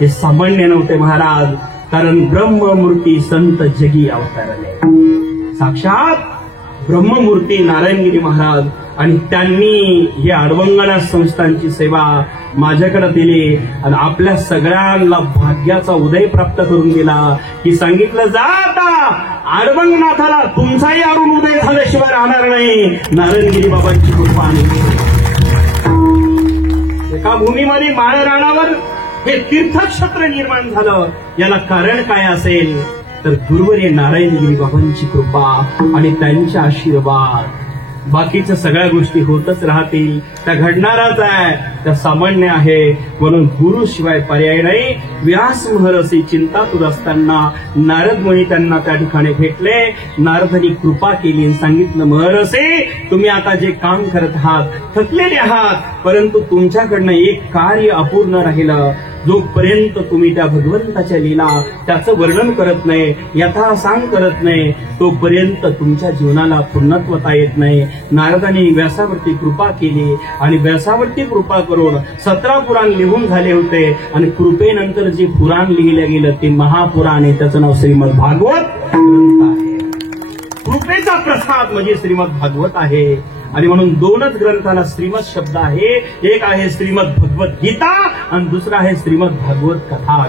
हे सामान्य नव्हते महाराज, कारण ब्रह्ममूर्ती संत जगी अवतरले. साक्षात ब्रह्ममूर्ती नारायणगिरी महाराज. आणि त्यांनी ही अडवंगणा संस्थांची सेवा माझ्याकडे दिली आणि आपल्या सगळ्यांना भाग्याचा उदय प्राप्त करून दिला. की सांगितलं जाता अडवंगनाथाला तुमचाही अरुण उदय झाल्याशिवाय राहणार नाही. नारायणगिरी बाबांची कृपा. एका भूमीमध्ये माळ राणावर हे तीर्थक्षेत्र निर्माण झालं. याला कारण काय असेल तर गुरुवर्य नारायणगिरी बाबांची कृपा आणि त्यांचे आशीर्वाद. बाकीच्या सगळ्या गोष्टी होतच राहतील, त्या घडणारच आहे, त्या सामान्य आहे. म्हणून गुरु शिवाय पर्याय नाही. व्यास महर्षी चिंतातूर असताना नारद मुनी त्यांना त्या ठिकाणी भेटले. नारदांनी कृपा केली आणि सांगितलं महर्षी तुम्ही आता जे काम करत आहात थकलेले आहात, परंतु तुमच्याकडनं एक कार्य अपूर्ण राहिलं. जोपर्यंत तुम्ही त्या भगवंताच्या लीला त्याचं वर्णन करत नाही, यथासांग करत नाही, तोपर्यंत तुमच्या जीवनाला पूर्णत्वता येत नाही. नारदांनी व्यासावरती कृपा केली आणि व्यासावरती कृपा करून 17 पुराण लिहून झाले होते. आणि कृपेनंतर जे पुराण लिहिलं गेलं ते महापुराण आहे. त्याचं नाव श्रीमद भागवत ग्रंथ आहे. कृपेचा प्रसाद म्हणजे श्रीमद भागवत आहे. आणि म्हणून दोनच ग्रंथाला श्रीमद शब्द आहे. एक आहे श्रीमद भगवत गीता आणि दुसरा आहे श्रीमद भागवत कथा.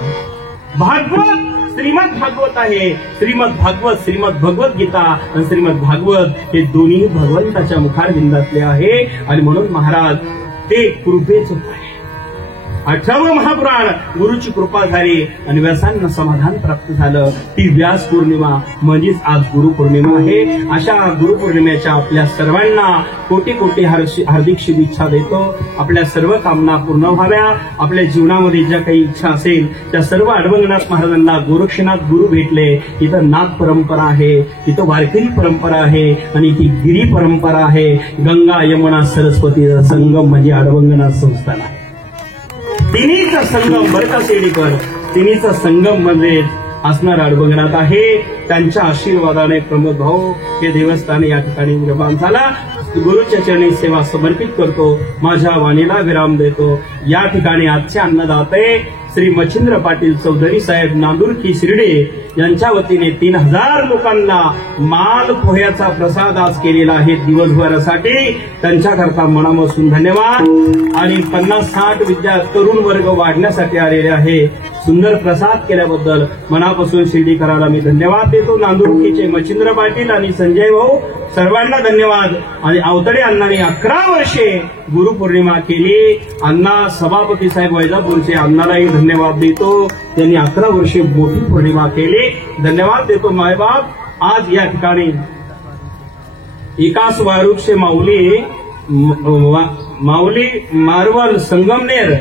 भागवत श्रीमद भागवत आहे. श्रीमद भागवत श्रीमद भगवत गीता आणि श्रीमद भागवत हे दोन्ही भगवंताच्या मुखारविंदातले आहे. आणि म्हणून महाराज ते कृपेच आहे. 18वं महापुराण गुरुची कृपा झाली आणि व्यासांना समाधान प्राप्त झालं. ती व्यास पौर्णिमा म्हणजेच आज गुरुपौर्णिमा आहे. अशा गुरुपौर्णिमेच्या आपल्या सर्वांना कोटी कोटी हार्दिक शुभेच्छा देतो. आपल्या सर्व कामना पूर्ण व्हाव्या. आपल्या जीवनामध्ये ज्या काही इच्छा असेल त्या सर्व अडवंगनाथ महाराजांना गोरक्षनाथ गुरु भेटले. इथं नाथ परंपरा आहे, इथं वारकरी परंपरा आहे आणि ती गिरी परंपरा आहे. गंगा यमुना सरस्वतीचा संगम म्हणजे अडवंगनाथ संस्थान आहे. तिन्हीचा संगम बरका शेडीकर, तिन्हीचा संगम म्हणजे असणार अडवंगनाथ आहे. त्यांच्या आशीर्वादाने प्रमोद भाऊ हे देवस्थान या ठिकाणी निर्माण झाला. गुरुच्या चरणी सेवा समर्पित करतो. माझ्या वाणीला विराम देतो. या ठिकाणी आजचे अन्नदाते श्री मच्छिंद्र पाटील चौधरी साहेब नांदुरकी शिर्डे यांच्या वतीने 3000 लोकांना माल पोह्याचा प्रसाद आज केलेला आहे दिवसभरासाठी. त्यांच्याकरता मनापासून धन्यवाद. आणि 50-60 तरुण वर्ग वाढण्यासाठी आलेले आहे. सुंदर प्रसाद केल्याबद्दल मनापासून शिर्डीकराला मी धन्यवाद देतो. नांदुरकीचे मच्छिंद्र पाटील आणि संजय भाऊ सर्वांना धन्यवाद. आणि अवतडे अण्णांनी 11 वर्षे गुरुपौर्णिमा केली. अण्णा सभापती साहेब वैजापूरचे अण्णालाही धन्यवाद देतो. त्यांनी 11 वर्षे मोठी पौर्णिमा केली. धन्यवाद देतो मायबाप. आज या ठिकाणी विकास वारुक्षे माऊली मारवल संगमनेर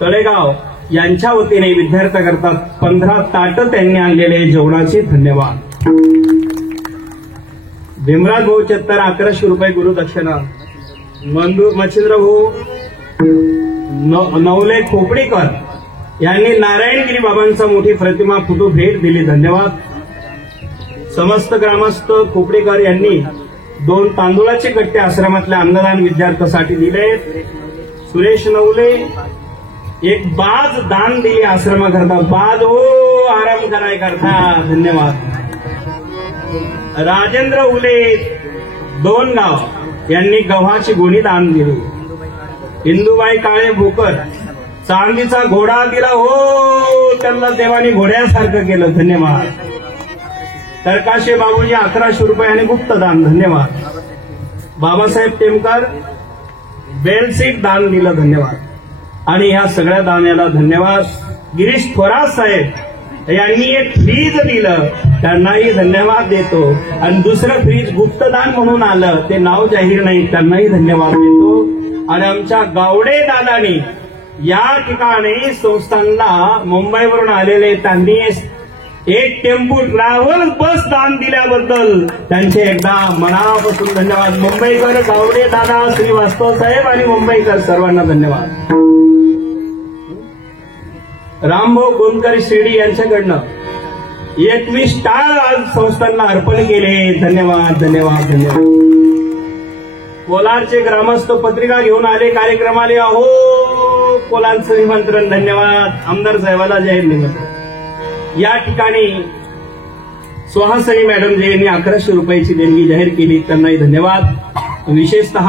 तळेगाव यांच्या वतीने विद्यार्थ्याकरता 15 ताटं त्यांनी आणलेले जेवणाचे धन्यवाद. भीमराज भाऊ चत्तर 1100 रुपये गुरुदक्षिणा. मच्छिंद्र भाऊ नवले खोपडीकर यांनी नारायणगिरी बाबांचा मोठी प्रतिमा फोटो भेट दिली. धन्यवाद. समस्त ग्रामस्थ खोपडीकर यांनी 2 तांदूळाचे गट्टे आश्रमातल्या अन्नदान विद्यार्थ्यांसाठी दिले. सुरेश नवले एक बाज दान दिली आश्रमाकरता. बाज हो आराम कराय करता. धन्यवाद. राजेंद्र उले 2 गाव यांनी गव्हाची गोणी दान दिली. इंदुबाई काळे भोकर चांदीचा घोडा दिला. हो त्यांना देवानी घोड्यासारखं केलं. धन्यवाद. तरकाशे बाबूजी 1100 रुपये आणि गुप्तदान. धन्यवाद. बाबासाहेब टेमकर बेलसीट दान दिलं. धन्यवाद. आणि ह्या सगळ्या दानाला धन्यवाद. गिरीश थोरात साहेब यांनी एक फ्रीज दिलं. त्यांनाही धन्यवाद देतो. आणि दुसरं फ्रीज गुप्तदान म्हणून आलं, ते नाव जाहीर नाही, त्यांनाही धन्यवाद देतो. आणि आमच्या गावडे दादानी या ठिकाणी संस्थांना मुंबईवरून आलेले त्यांनी एक टेम्पो ट्रॅव्हल बस दान दिल्याबद्दल त्यांचे एकदा मनापासून धन्यवाद. मुंबईकर गावडे दादा श्रीवास्तव साहेब आणि मुंबईकर सर्वांना धन्यवाद. रामभाऊ गोंदकर शिर्डी यांच्याकडनं 21 टाळ आज संस्थांना अर्पण केले. धन्यवाद धन्यवाद धन्यवाद. कोलारचे ग्रामस्थ पत्रिका घेऊन आले कार्यक्रमाला. अहो कोलारचं निमंत्रण. धन्यवाद. आमदार साहेबाला जाहीर निमंत्रण. या ठिकाणी सुहासिनी मॅडम जे यांनी 1100 रुपयाची देणगी जाहीर केली, त्यांनाही धन्यवाद. विशेषतः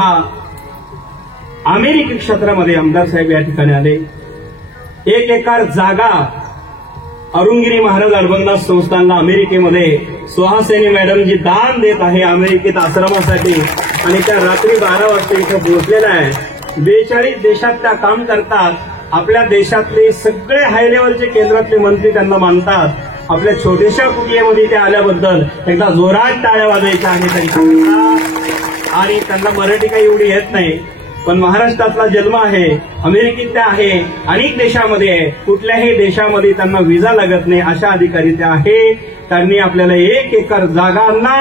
अमेरिकी क्षेत्रामध्ये आमदार साहेब या ठिकाणी आले. 1 एकर जागा अरुणगिरी महाराज अडवंगनाथ संस्थानला अमेरिकेमध्ये सुहासिनी मॅडम जी दान देत आहे अमेरिकेत आश्रमासाठी. आणि त्या रात्री 12 वाजता इथं पोहोचलेल्या आहे. 42 देशात त्या काम करतात. आपल्या देशातले सगळे हाय लेवलचे केंद्रातले मंत्री त्यांना मानतात. आपल्या छोट्याशा कुटियामध्ये ते आल्याबद्दल एकदा जोरात टाळ्या वाजवायच्या आहे त्यांच्या. आणि त्यांना मराठी काही एवढी येत नाही, पण महाराष्ट्रातला जन्म आहे. अमेरिकेत त्या आहे, अनेक देशामध्ये आहे. कुठल्याही देशामध्ये त्यांना व्हिसा लागत नाही अशा अधिकारी त्या आहे. त्यांनी आपल्याला 1 एकर जागांना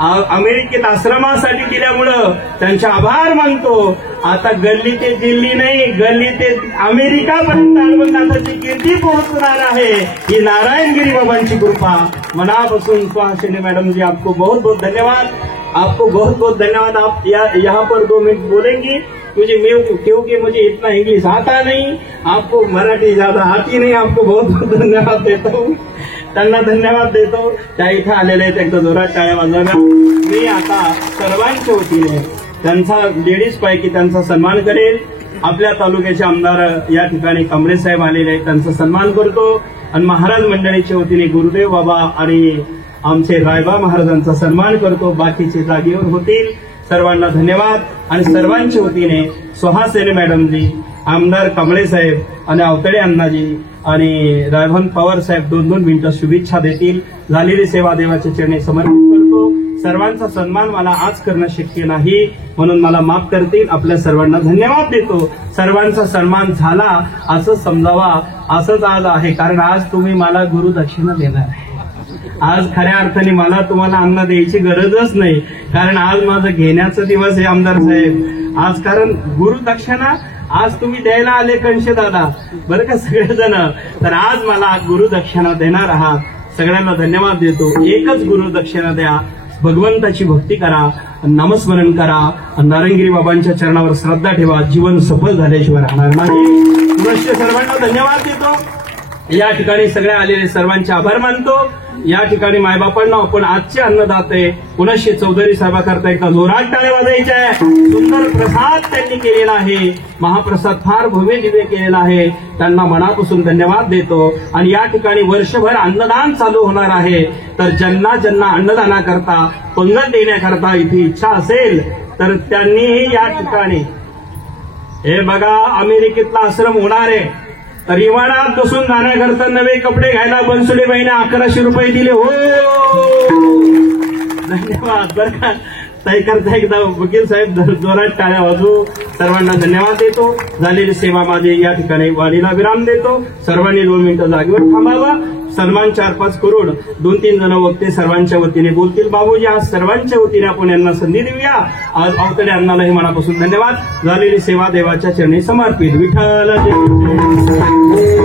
अमेरिकेत आश्रमासाठी दिल्यामुळं त्यांचे आभार मानतो. आता गल्ली ते दिल्ली नाही, गल्ली ते अमेरिकापर्यंत अडवंगनाथाची कीर्ती पोहोचणार आहे. ही नारायणगिरी बाबांची कृपा. मनापासून सुहासिनी मॅडम जी आपको बहुत बहुत धन्यवाद. आपको बहुत बहुत धन्यवाद. आप यहाँ पर 2 मिनट बोलेंगी क्योंकि मुझे इतना इंग्लिश आता नहीं, आपको मराठी ज्यादा आती नहीं. आपको बहुत बहुत धन्यवाद देता हूँ. त्यांना धन्यवाद देतो. त्या इथं आलेले आहेत. एकदा जोरात टाळ्या वाजवल्या. मी आता सर्वांच्या वतीने त्यांचा लेडीज पैकी त्यांचा सन्मान करेल. आपल्या तालुक्याचे आमदार या ठिकाणी कांबळे साहेब आलेले आहेत, त्यांचा सन्मान करतो. आणि महाराज मंडळीच्या वतीने गुरुदेव बाबा आणि आमचे रायबा महाराजांचा सन्मान करतो. बाकीचे जागेवर होतील. सर्वांना धन्यवाद. आणि सर्वांच्या वतीने सुहासिनी मॅडमजी आमदार कांबळे साहेब आणि अवतडे अण्णाजी आणि राघवन पवार साहेब 2-2 मिनिटं शुभेच्छा देतील. झालेली सेवा देवाच्या चरणी समर्पित करतो. सर्वांचा सन्मान मला आज करणं शक्य नाही, म्हणून मला माफ करतील. आपल्या सर्वांना धन्यवाद देतो. सर्वांचा सन्मान झाला असं समजावा, असंच आज आहे. कारण आज तुम्ही मला गुरुदक्षिणा देणार आहे. आज खऱ्या अर्थाने मला तुम्हाला अन्न द्यायची गरजच नाही, कारण आज माझं घेण्याचा दिवस आहे आमदार साहेब. आज कारण गुरुदक्षिणा आज तुम्ही द्यायला आले कंशे दादा, बरं का सगळेजण. तर आज मला गुरुदक्षिणा देणार आहात. सगळ्यांना धन्यवाद देतो. एकच गुरुदक्षिणा द्या, भगवंताची भक्ती करा, नामस्मरण करा, नारंगिरी बाबांच्या चरणावर श्रद्धा ठेवा. जीवन सफल झाल्याशिवाय राहणार नाही. सर्वांना धन्यवाद देतो. या ठिकाणी सगळे आलेले सर्वांचे आभार मानतो. या ठिकाणी मायबापांना आपण आजचे अन्नदाते पुनश्री चौधरी साहेबांकरता एकदा जोरात टाळ्या वाजवायच्या आहे. सुंदर प्रसाद त्यांनी केलेला आहे. महाप्रसाद फार भव्य दिव्य केलेला आहे. त्यांना मनापासून धन्यवाद देतो. आणि या ठिकाणी वर्षभर अन्नदान चालू होणार आहे. तर ज्यांना ज्यांना अन्नदानाकरता पंगत देण्याकरता इथे इच्छा असेल तर त्यांनीही या ठिकाणी हे बघा अमेरिकेतला आश्रम होणार आहे. तर विमानात बसून जाण्याकरता नवे कपडे घ्यायला बनसुडेबाईने 1100 रुपये दिले. हो धन्यवाद. बरं का करता एकदा वकील साहेब जोरात टाळ्या वाजू. सर्वांना धन्यवाद देतो. झालेली सेवा माझी या ठिकाणी वाणीला विराम देतो. सर्वांनी 2 मिनिटं जागेवर थांबावं. सन्मान 4-5 करोड 2-3 जण वक्ते सर्वांच्या वतीने बोलतील. बाबूजी आज सर्वांच्या वतीने आपण यांना संधी देऊया. आज अवतडे अण्णालाही मनापासून धन्यवाद. झालेली सेवा देवाच्या चरणी समर्पित. विठ्ठल जय.